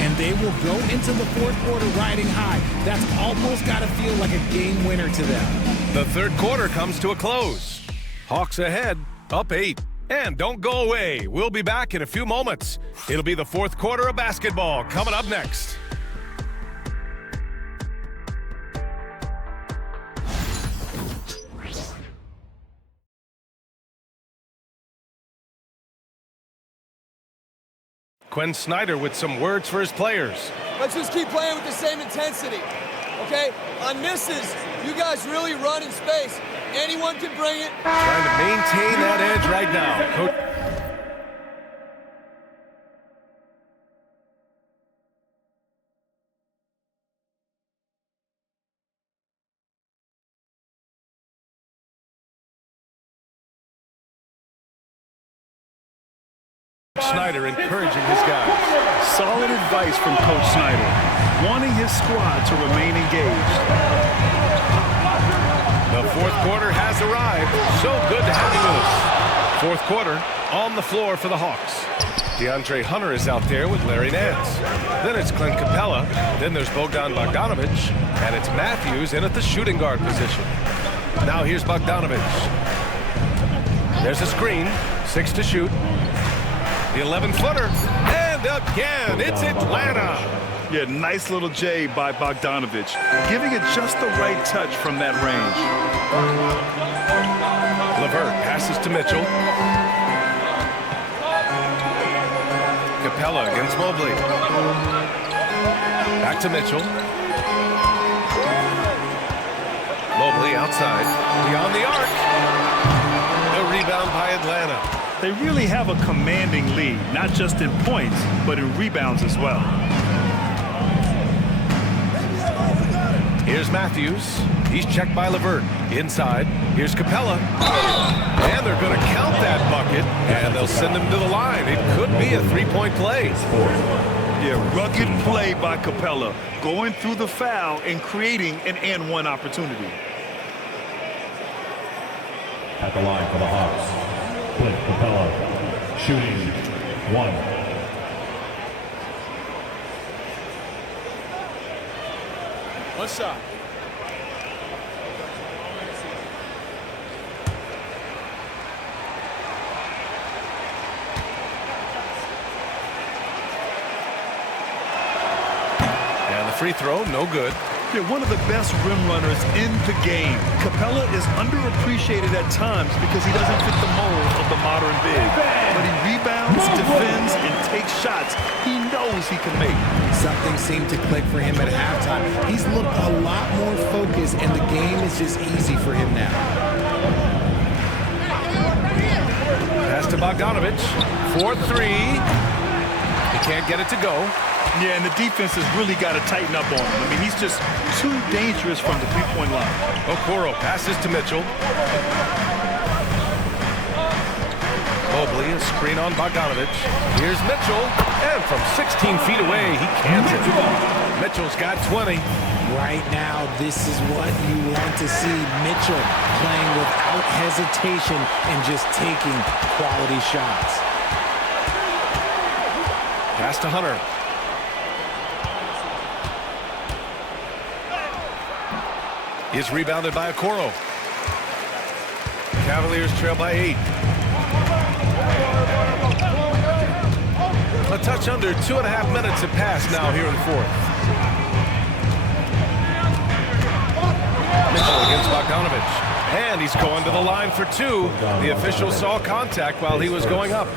and they will go into the fourth quarter riding high. That's almost got to feel like a game winner to them. The third quarter comes to a close. Hawks ahead, up 8. And don't go away. We'll be back in a few moments. It'll be the fourth quarter of basketball coming up next. Quinn Snyder with some words for his players. Let's just keep playing with the same intensity, okay? On misses, you guys really run in space. Anyone can bring it. Trying to maintain that edge right now. Coach Snyder encouraging his guys. Solid advice from Coach Snyder, wanting his squad to remain engaged. The fourth quarter has arrived. So good to have you with us. Fourth quarter on the floor for the Hawks. DeAndre Hunter is out there with Larry Nance. Then it's Clint Capella. Then there's Bogdan Bogdanovic. And it's Matthews in at the shooting guard position. Now here's Bogdanovic. There's a screen. 6 to shoot. The 11-footer. And again, it's Atlanta. Yeah, nice little J by Bogdanovic, giving it just the right touch from that range. LeVert passes to Mitchell. Capella against Mobley. Back to Mitchell. Mobley outside. Beyond the arc. A rebound by Atlanta. They really have a commanding lead, not just in points, but in rebounds as well. Here's Matthews. He's checked by LeVert. Inside. Here's Capella. And they're going to count that bucket, and they'll send him to the line. It could be a three-point play. Yeah, rugged play by Capella, going through the foul and creating an and-one opportunity. At the line for the Hawks, Clint Capella, shooting 1. One shot. And the free throw, no good. Yeah, one of the best rim runners in the game. Capella is underappreciated at times because he doesn't fit the mold of the modern big. But he rebounds, defends, and takes shots he knows he can make. Something seemed to click for him at halftime. He's looked a lot more focused, and the game is just easy for him now. Pass to Bogdanovic. 4-3. He can't get it to go. Yeah, and the defense has really got to tighten up on him. I mean, he's just too dangerous from the three-point line. Okoro passes to Mitchell. Mobley, a screen on Bogdanovic. Here's Mitchell, and from 16 feet away, he cans it. Mitchell's got 20. Right now, this is what you want to see. Mitchell playing without hesitation and just taking quality shots. Pass to Hunter. Is rebounded by Okoro. Cavaliers trail by 8. A touch under 2.5 minutes have passed now here in the fourth. Mitchell against Bogdanovic. And he's going to the line for 2. The official saw contact while he was going up.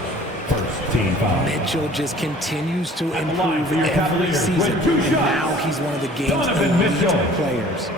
First team foul. Mitchell just continues to improve every season. And now he's one of the game's elite players.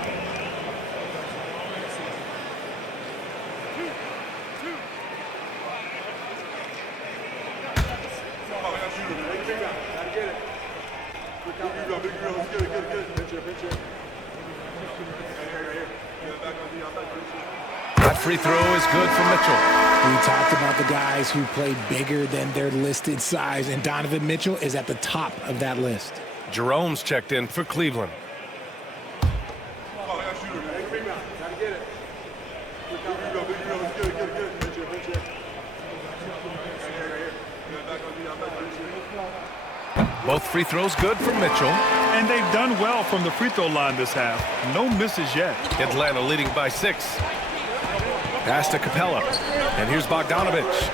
That free throw is good for Mitchell. We talked about the guys who play bigger than their listed size, and Donovan Mitchell is at the top of that list. Jerome's checked in for Cleveland. Both free throws good from Mitchell. And they've done well from the free throw line this half. No misses yet. Atlanta leading by 6. Pass to Capella. And here's Bogdanovich.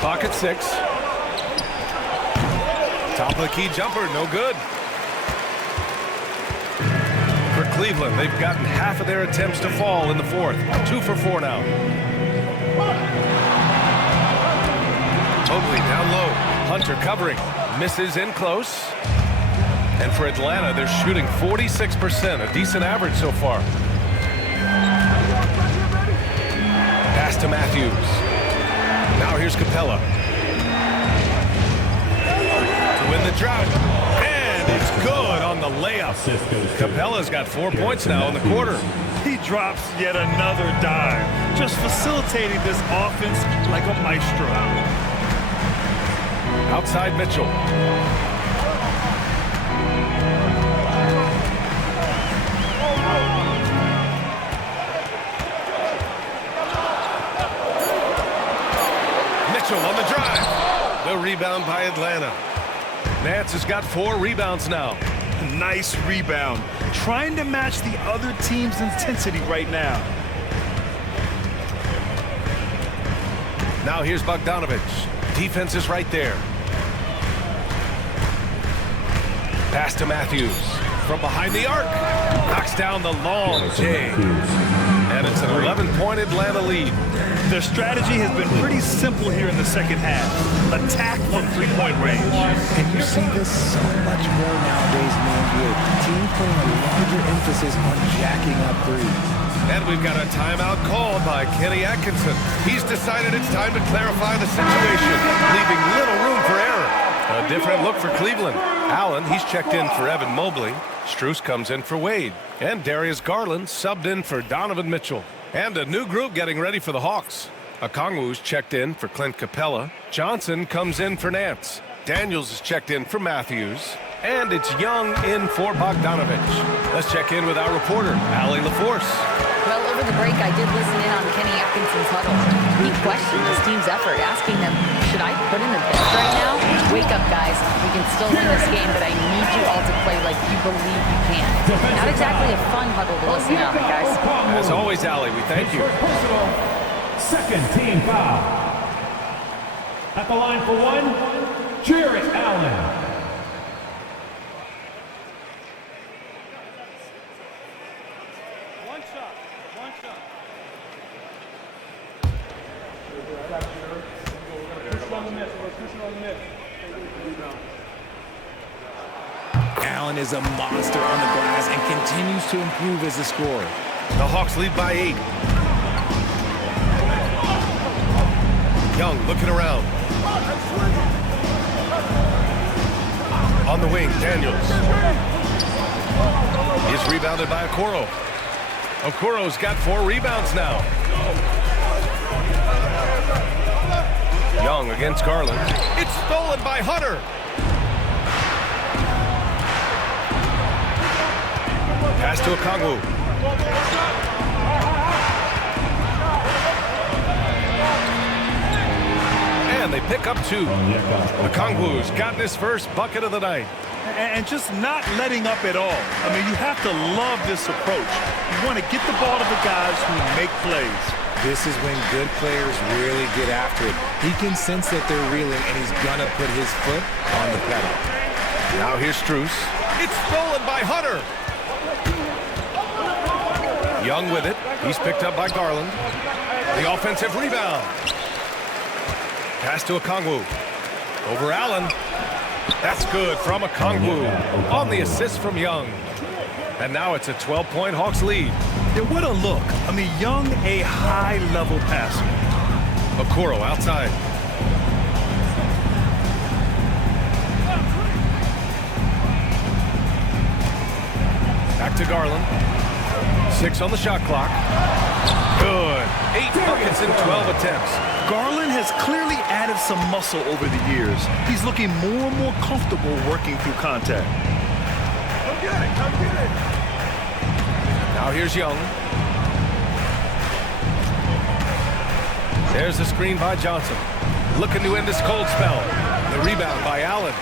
Clock at 6. Top of the key jumper, no good. For Cleveland, they've gotten half of their attempts to fall in the 4th. 2 for 4 now. Mobley down low. Hunter covering. Misses in close. And for Atlanta, they're shooting 46%, a decent average so far. Pass to Matthews. Now here's Capella. To win the drought. And it's good on the layup. Capella's got 4 points now in the quarter. He drops yet another dime, just facilitating this offense like a maestro. Outside Mitchell. Mitchell on the drive. The rebound by Atlanta. Nance has got 4 rebounds now. Nice rebound. Trying to match the other team's intensity right now. Now here's Bogdanovich. Defense is right there. Pass to Matthews. From behind the arc. Knocks down the long J. And it's an 11-point Atlanta lead. Their strategy has been pretty simple here in the second half. Attack from three-point range. And you see this so much more nowadays in the NBA. Teams putting a larger emphasis on jacking up threes. And we've got a timeout called by Kenny Atkinson. He's decided it's time to clarify the situation, leaving little room for error. A different look for Cleveland. Allen, he's checked in for Evan Mobley. Strus comes in for Wade. And Darius Garland subbed in for Donovan Mitchell. And a new group getting ready for the Hawks. Okongwu's checked in for Clint Capella. Johnson comes in for Nance. Daniels is checked in for Matthews. And it's Young in for Bogdanovich. Let's check in with our reporter, Allie LaForce. Well, over the break, I did listen in on Kenny Atkinson's huddle. He questioned his team's effort, asking them, should I put in the bench right now? Wake up, guys. We can still win this game, but I need you all to play like you believe you can. Not exactly a fun huddle to listen in on, guys. As always, Allie, we thank you. Second team foul. At the line for 1, Jarrett Allen. Allen is a monster on the glass and continues to improve as a scorer. The Hawks lead by 8. Young looking around. On the wing, Daniels. He's rebounded by Okoro. Okoro's got 4 rebounds now. Young against Garland. It's stolen by Hunter. Pass to Okongwu. And they pick up 2. Okongwu's gotten his first bucket of the night. And just not letting up at all. I mean, you have to love this approach. You want to get the ball to the guys who make plays. This is when good players really get after it. He can sense that they're reeling, and he's going to put his foot on the pedal. Now here's Strus. It's stolen by Hunter. Young with it. He's picked up by Garland. The offensive rebound. Pass to Okongwu. Over Allen. That's good from Okongwu on the assist from Young. And now it's a 12-point Hawks lead. Yeah, what a look. I mean, Young, a high-level passer. Okoro outside. Back to Garland. 6 on the shot clock. Good. 8 buckets in 12 attempts. Garland has clearly added some muscle over the years. He's looking more and more comfortable working through contact. Come get it. Now here's Young. There's the screen by Johnson. Looking to end this cold spell. The rebound by Allen.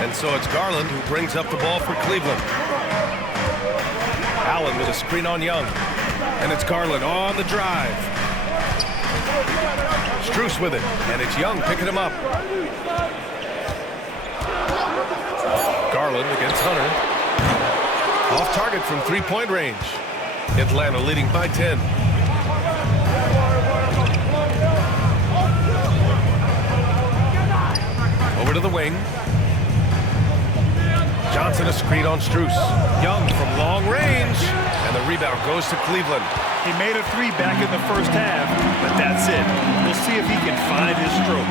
And so it's Garland who brings up the ball for Cleveland. Allen with a screen on Young. And it's Garland on the drive. Strus with it. And it's Young picking him up. Garland against Hunter. Off target from three-point range. Atlanta leading by 10. Over to the wing. Johnson a screen on Strus. Young from long range. And the rebound goes to Cleveland. He made a three back in the first half, but that's it. We'll see if he can find his stroke.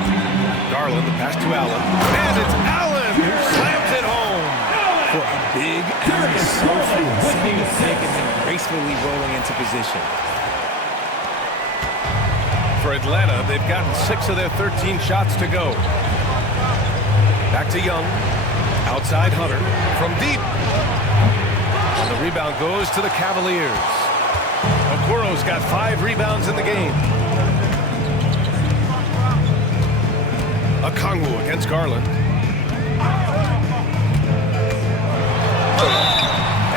Garland, the pass to Allen. And it's Allen who slams it home. For a big and social setting the pick and then gracefully rolling into position. For Atlanta, they've gotten 6 of their 13 shots to go. Back to Young. Outside Hunter from deep. And the rebound goes to the Cavaliers. Okoro's got 5 rebounds in the game. Okongwu against Garland.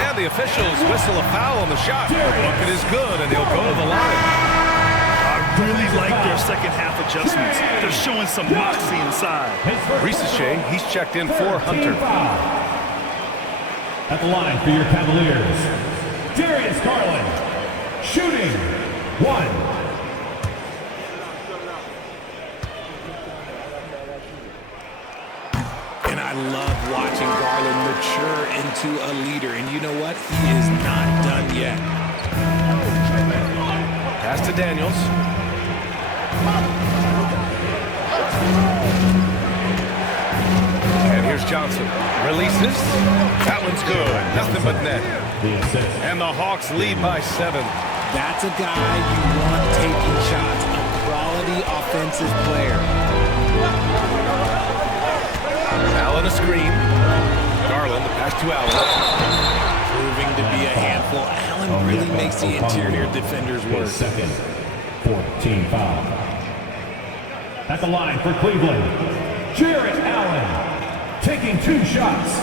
And the officials whistle a foul on the shot. The bucket is good, and he'll go to the line. I really like their second half adjustments. They're showing some moxie inside. Ricochet, he's checked in for Hunter. At the line for your Cavaliers, Darius Garland, shooting 1. And I love watching Garland mature into a leader. And you know what? He is not done yet. Pass to Daniels. And here's Johnson. Releases. That one's good. Nothing but net. And the Hawks lead by 7. That's a guy you want taking shots. A quality offensive player. Allen a screen. Garland, the pass to Allen. Proving to be a handful. Allen really makes the interior defenders work. Second, 14 foul. At the line for Cleveland, Jarrett Allen, taking 2 shots.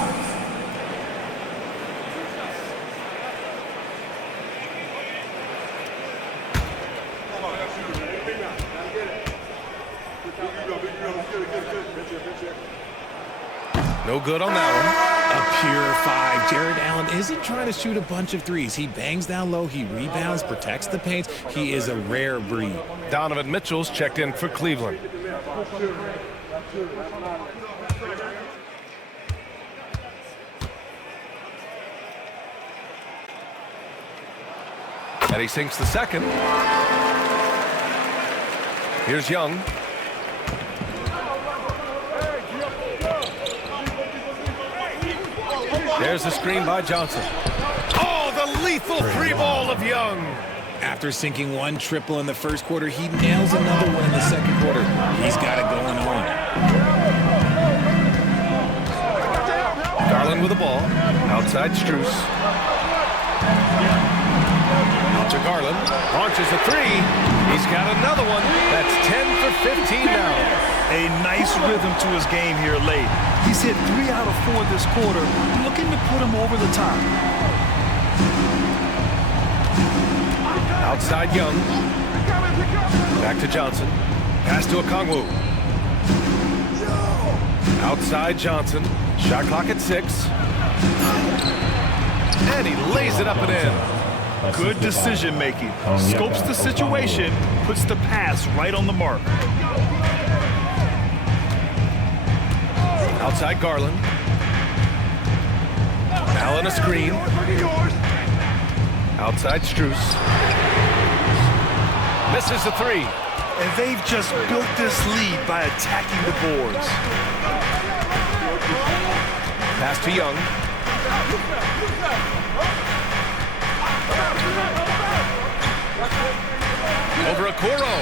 No good on that one. A pure 5. Jarrett Allen isn't trying to shoot a bunch of threes. He bangs down low, he rebounds, protects the paint. He is a rare breed. Donovan Mitchell's checked in for Cleveland. And he sinks the second. Here's Young. There's the screen by Johnson. Oh, the lethal 3-ball of Young. After sinking 1 triple in the first quarter, he nails another one in the second quarter. He's got it going on. Garland with the ball. Outside Strus. Out to Garland. Launches a 3. He's got another one. That's 10 for 15 now. A nice rhythm to his game here late. He's hit 3 out of 4 this quarter, looking to put him over the top. Outside Young. Back to Johnson. Pass to Okongwu. Outside Johnson. Shot clock at 6. And he lays it up and in. Good decision making. Scopes the situation, puts the pass right on the mark. Outside Garland. Allen a screen. Outside Strus. Misses the 3. And they've just built this lead by attacking the boards. Pass to Young. Over Okoro.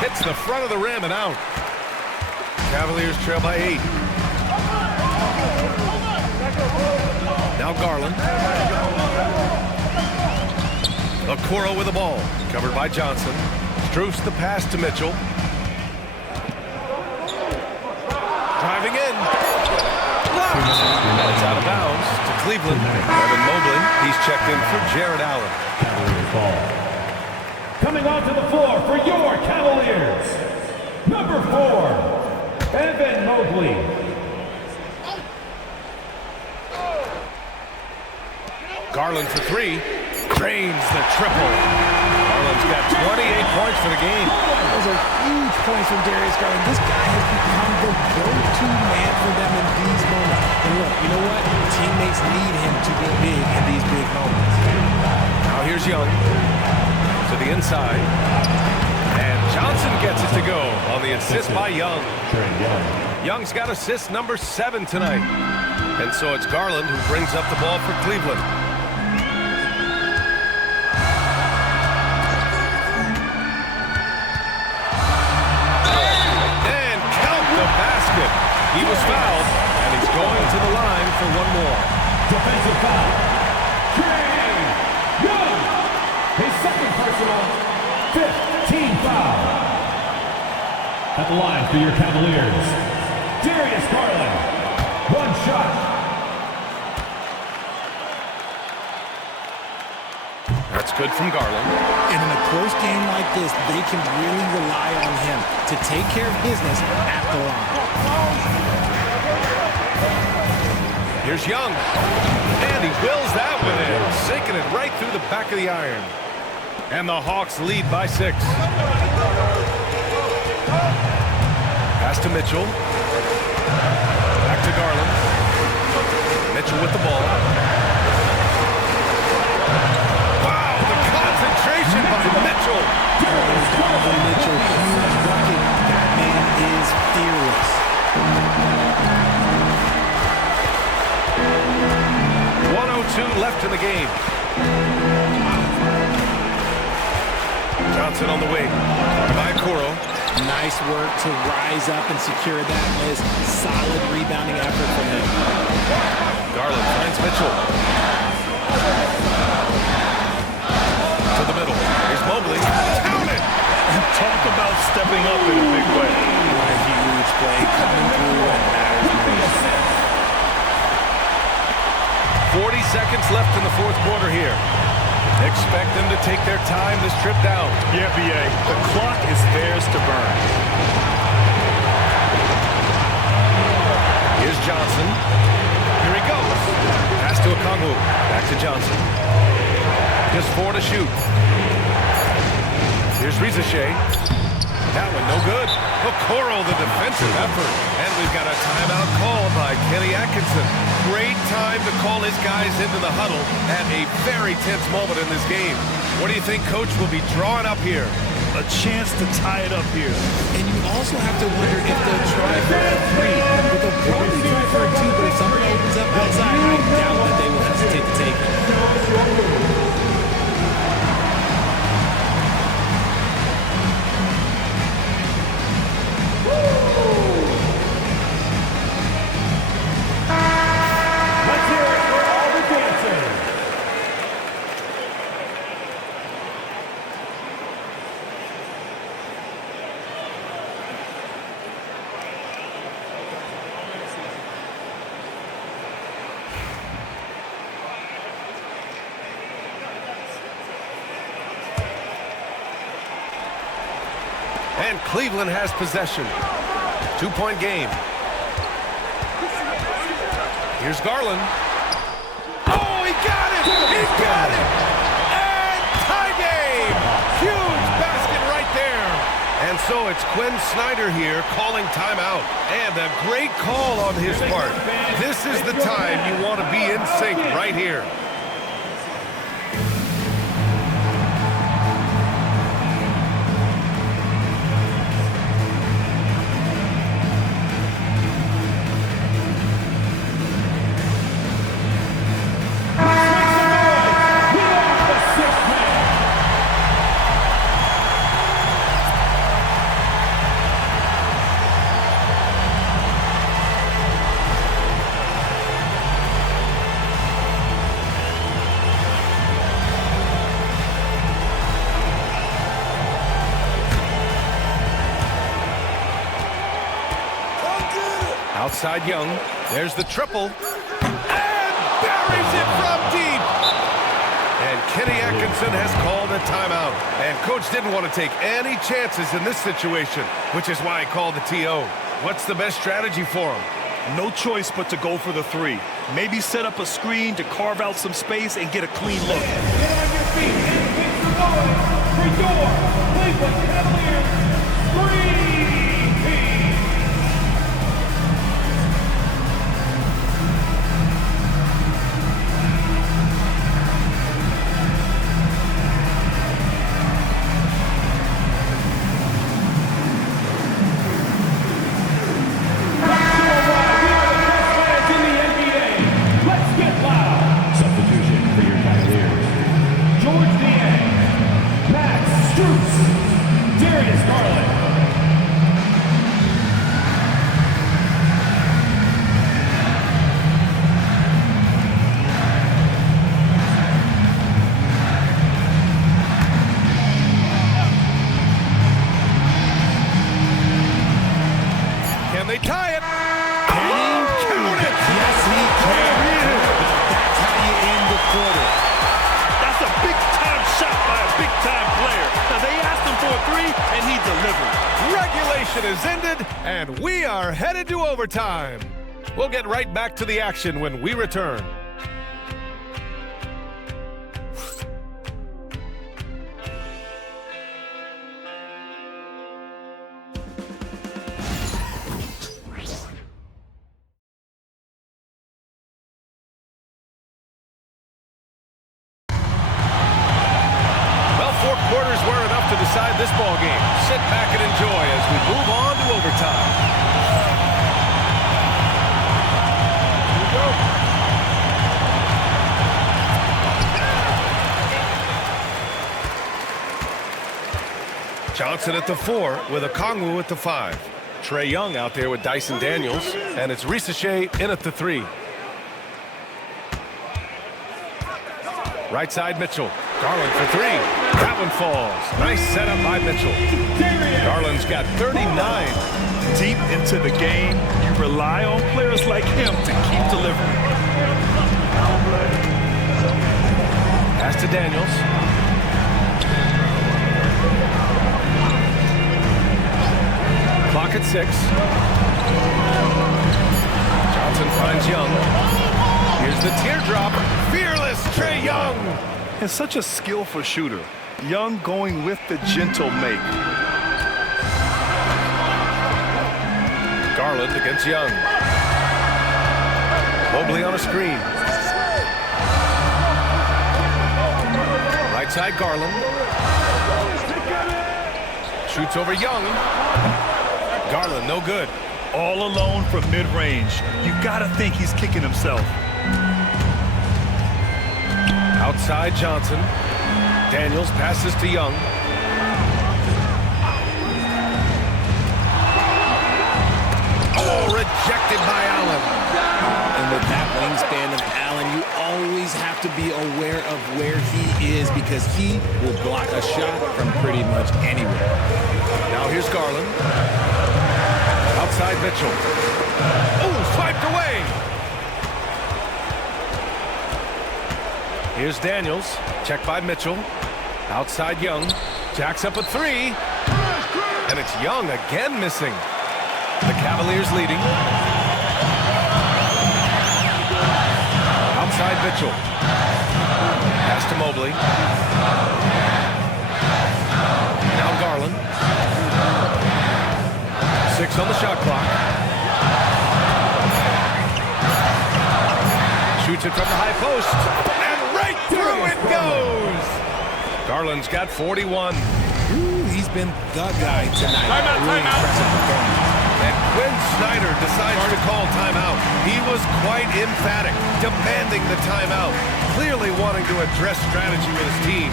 Hits the front of the rim and out. Cavaliers trail by 8. Now Garland. Okoro with the ball. Covered by Johnson. Struess the pass to Mitchell. Driving in. Blocked. And it's out of bounds to Cleveland. Evan Mobley. He's checked in for Jared Allen. Cavaliers ball. Coming onto the floor for your Cavaliers, number 4, Evan Mobley. Garland for 3. Drains the triple. Garland's got 28 points for the game. Those are huge points from Darius Garland. This guy has become the go-to man for them in these moments. And look, you know what? Teammates need him to be big in these big moments. Now here's Young to the inside. And Johnson gets it to go on the assist by Young. Young's got assist number 7 tonight. And so it's Garland who brings up the ball for Cleveland. He was fouled, and he's going to the line for one more. Defensive foul. Trae Young. His second personal, 5th team foul. At the line for your Cavaliers, Darius Garland. One shot. That's good from Garland. And in a close game like this, they can really rely on him to take care of business at the line. Here's Young, and he wills that one in, sinking it right through the back of the iron. And the Hawks lead by 6. Pass to Mitchell. Back to Garland. Mitchell with the ball. Wow, the concentration by Mitchell. Mitchell, huge bucket. That man is fearless. 1:02 left in the game. Johnson on the wing. By Okoro. Nice work to rise up and secure that miss. Solid rebounding effort from him. Garland finds Mitchell. To the middle. Here's Mobley. Count it! Talk about stepping up in a big way. What a huge play coming through when it matters most. 40 seconds left in the fourth quarter here. Expect them to take their time this trip down. Yeah, B.A. The clock is theirs to burn. Here's Johnson. Here he goes. Pass to Okongwu. Back to Johnson. Just 4 to shoot. Here's Rizachet. That one no good. Okoro, the defensive effort. And we've got a timeout call by Kenny Atkinson. Great time to call his guys into the huddle at a very tense moment in this game. What do you think Coach will be drawing up here? A chance to tie it up here. And you also have to wonder if they'll try for a 3. But they'll probably try for a 2, but if something opens up outside, I doubt that they will hesitate to take it. And Cleveland has possession. 2-point game. Here's Garland. Oh, he got it! He got it! And tie game! Huge basket right there. And so it's Quinn Snyder here calling timeout. And a great call on his part. This is the time you want to be in sync right here. Outside Young. There's the triple. And buries it from deep. And Kenny Atkinson has called a timeout. And Coach didn't want to take any chances in this situation, which is why he called the TO. What's the best strategy for him? No choice but to go for the three. Maybe set up a screen to carve out some space and get a clean look. Get on your feet and make some noise for your Cleveland Cavaliers Dream Team. Substitution for your Cavaliers. George Niang, Max Strus, Darius Garland. Can they tie it? Can he? Count it! Yes, he can. That's how you end the quarter. That's a big-time shot by a big-time player. Now, they asked him for a three, and he delivered. Regulation is ended, and we are headed to overtime. We'll get right back to the action when we return. Well, 4 quarters were enough to decide this ball game. Sit back and enjoy as we move on to overtime. Here we go. Johnson at the 4 with a Kongwu at the 5. Trae Young out there with Dyson Daniels, and it's Ricochet in at the 3. Right side Mitchell. Garland for 3. That one falls. Nice setup by Mitchell. Garland's got 39. Deep into the game, you rely on players like him to keep delivering. Pass to Daniels. Clock at 6. Johnson finds Young. Here's the teardrop. Fearless Trae Young. And such a skillful shooter. Young going with the gentle make. Garland against Young. Mobley on a screen. Right side Garland. Shoots over Young. Garland no good. All alone from mid-range. You gotta think he's kicking himself. Outside Johnson. Daniels passes to Young. Oh, rejected by Allen. And with that wingspan of Allen, you always have to be aware of where he is because he will block a shot from pretty much anywhere. Now here's Garland. Outside Mitchell. Oh, swiped away. Here's Daniels. Check by Mitchell. Outside Young. Jacks up a 3. And it's Young again missing. The Cavaliers leading. Outside Mitchell. Pass to Mobley. Now Garland. 6 on the shot clock. Shoots it from the high post. And right through it goes. Garland's got 41. Ooh, he's been the guy tonight. Really impressive performance. And Quinn Snyder decides to call timeout. He was quite emphatic, demanding the timeout, clearly wanting to address strategy with his team.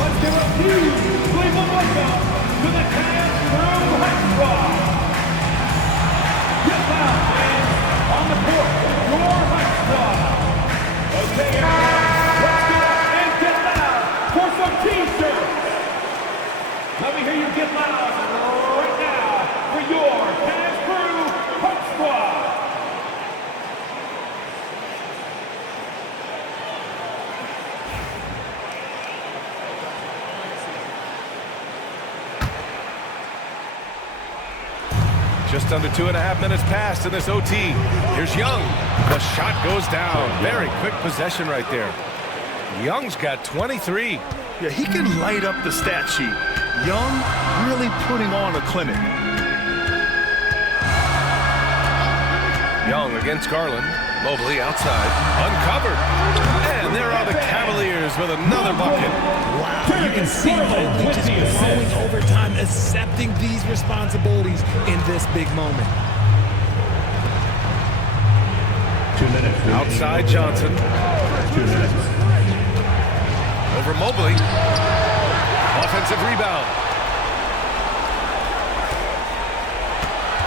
Let's give a huge Cleveland welcome to the Cavs Crew High Squad. Get loud, fans, on the court, your High Squad. Okay, everyone, let's get up and get loud for some T-shirts. Let me hear you get loud right now for your Cavs Crew Just under 2.5 minutes passed in this OT. Here's Young. The shot goes down. Very quick possession right there. Young's got 23. Yeah, he can light up the stat sheet. Young really putting on a clinic. Young against Garland. Mobley outside. Uncovered. And there are the Cavaliers with another bucket. Wow, you can see Mobley just growing over time, accepting these responsibilities in this big moment. 2 minutes. Outside Johnson. 2 minutes. Over Mobley. Offensive rebound.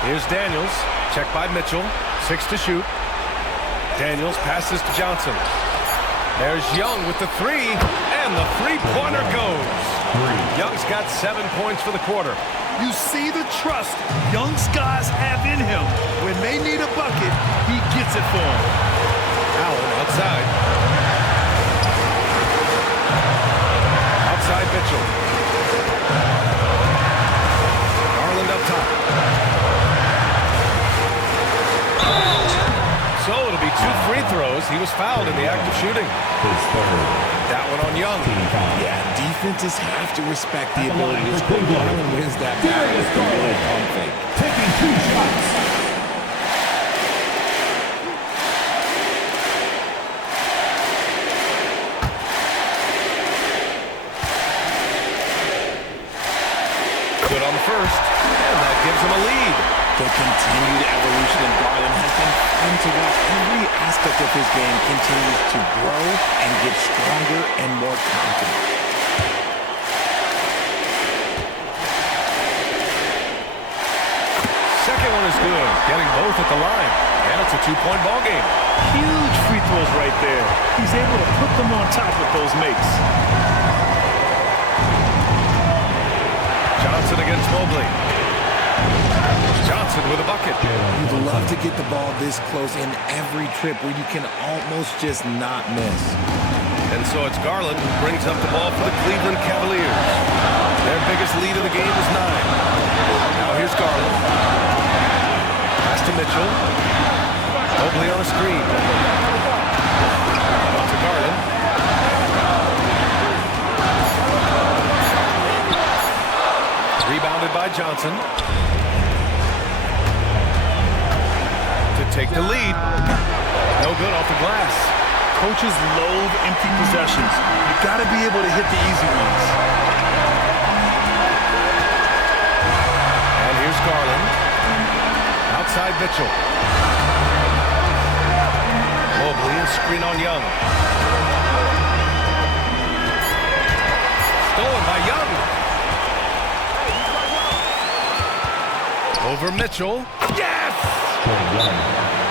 Here's Daniels. Checked by Mitchell. 6 to shoot. Daniels passes to Johnson. There's Young with the three, and the three-pointer goes. Young's got 7 points for the quarter. You see the trust young guys have in him. When they need a bucket, he gets it for them. Allen outside. Outside Mitchell. Garland up top. So it'll be 2 free throws. He was fouled in the act of shooting. That one on Young. Yeah, defenses have to respect the ability to score. Garland wins that battle with the little pump fake. Taking 2 shots. Good on the first, and that gives him a lead. The continued evolution of Garland has been fun to watch. Every aspect of his game continues to grow and get stronger and more confident. Second one is good, getting both at the line, and it's a 2-point ball game. Huge free throws right there. He's able to put them on top with those makes. Johnson against Mobley. Johnson with a bucket. You'd love to get the ball this close in every trip where you can almost just not miss. And so it's Garland who brings up the ball for the Cleveland Cavaliers. Their biggest lead of the game is 9. Now here's Garland. Pass to Mitchell. Mobley on a screen. Up to Garland. Rebounded by Johnson. To take the lead. No good off the glass. Coaches loathe empty possessions. You got to be able to hit the easy ones. And here's Garland. Outside Mitchell. Mobley and screen on Young. Stolen by Young. Over Mitchell. Yes!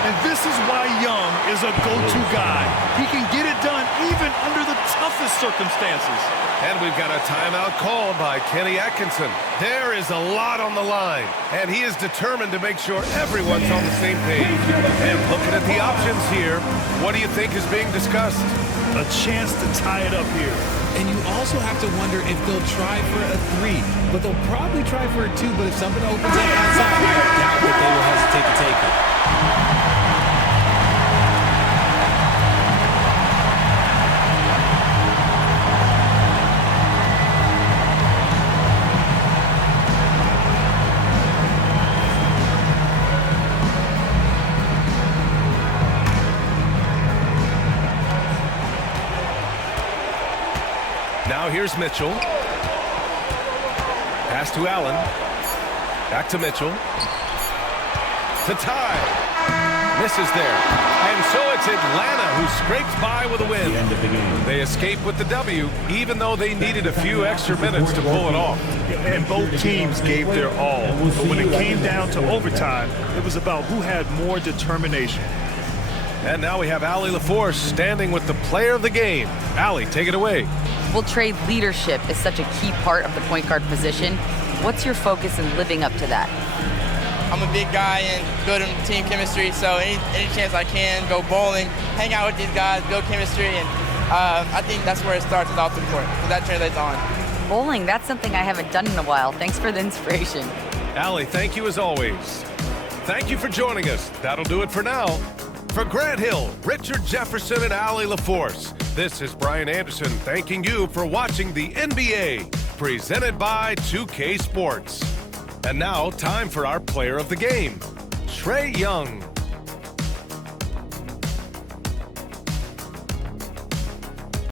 And this is why Young is a go-to guy. He can get it done even under the toughest circumstances. And we've got a timeout called by Kenny Atkinson. There is a lot on the line, and he is determined to make sure everyone's on the same page. And looking at the options here, what do you think is being discussed? A chance to tie it up here. And you also have to wonder if they'll try for a 3, but they'll probably try for a 2, but if something opens up outside, I doubt that they will hesitate to take it. Now here's Mitchell. Pass to Allen. Back to Mitchell. To tie. Misses there. And so it's Atlanta who scrapes by with a win. The end of the game. They escape with the W, even though they needed a few extra minutes to pull it off. And both teams gave their all. But when it came down to overtime, it was about who had more determination. And now we have Allie LaForce standing with the player of the game. Allie, take it away. Well, Trey, leadership is such a key part of the point guard position. What's your focus in living up to that? I'm a big guy and good in team chemistry, so any chance I can, go bowling, hang out with these guys, build chemistry, and I think that's where it starts is off the court. So that translates on. Bowling, that's something I haven't done in a while. Thanks for the inspiration. Allie, thank you as always. Thank you for joining us. That'll do it for now. For Grant Hill, Richard Jefferson, and Allie LaForce, this is Brian Anderson thanking you for watching the NBA, presented by 2K Sports. And now, time for our player of the game, Trae Young.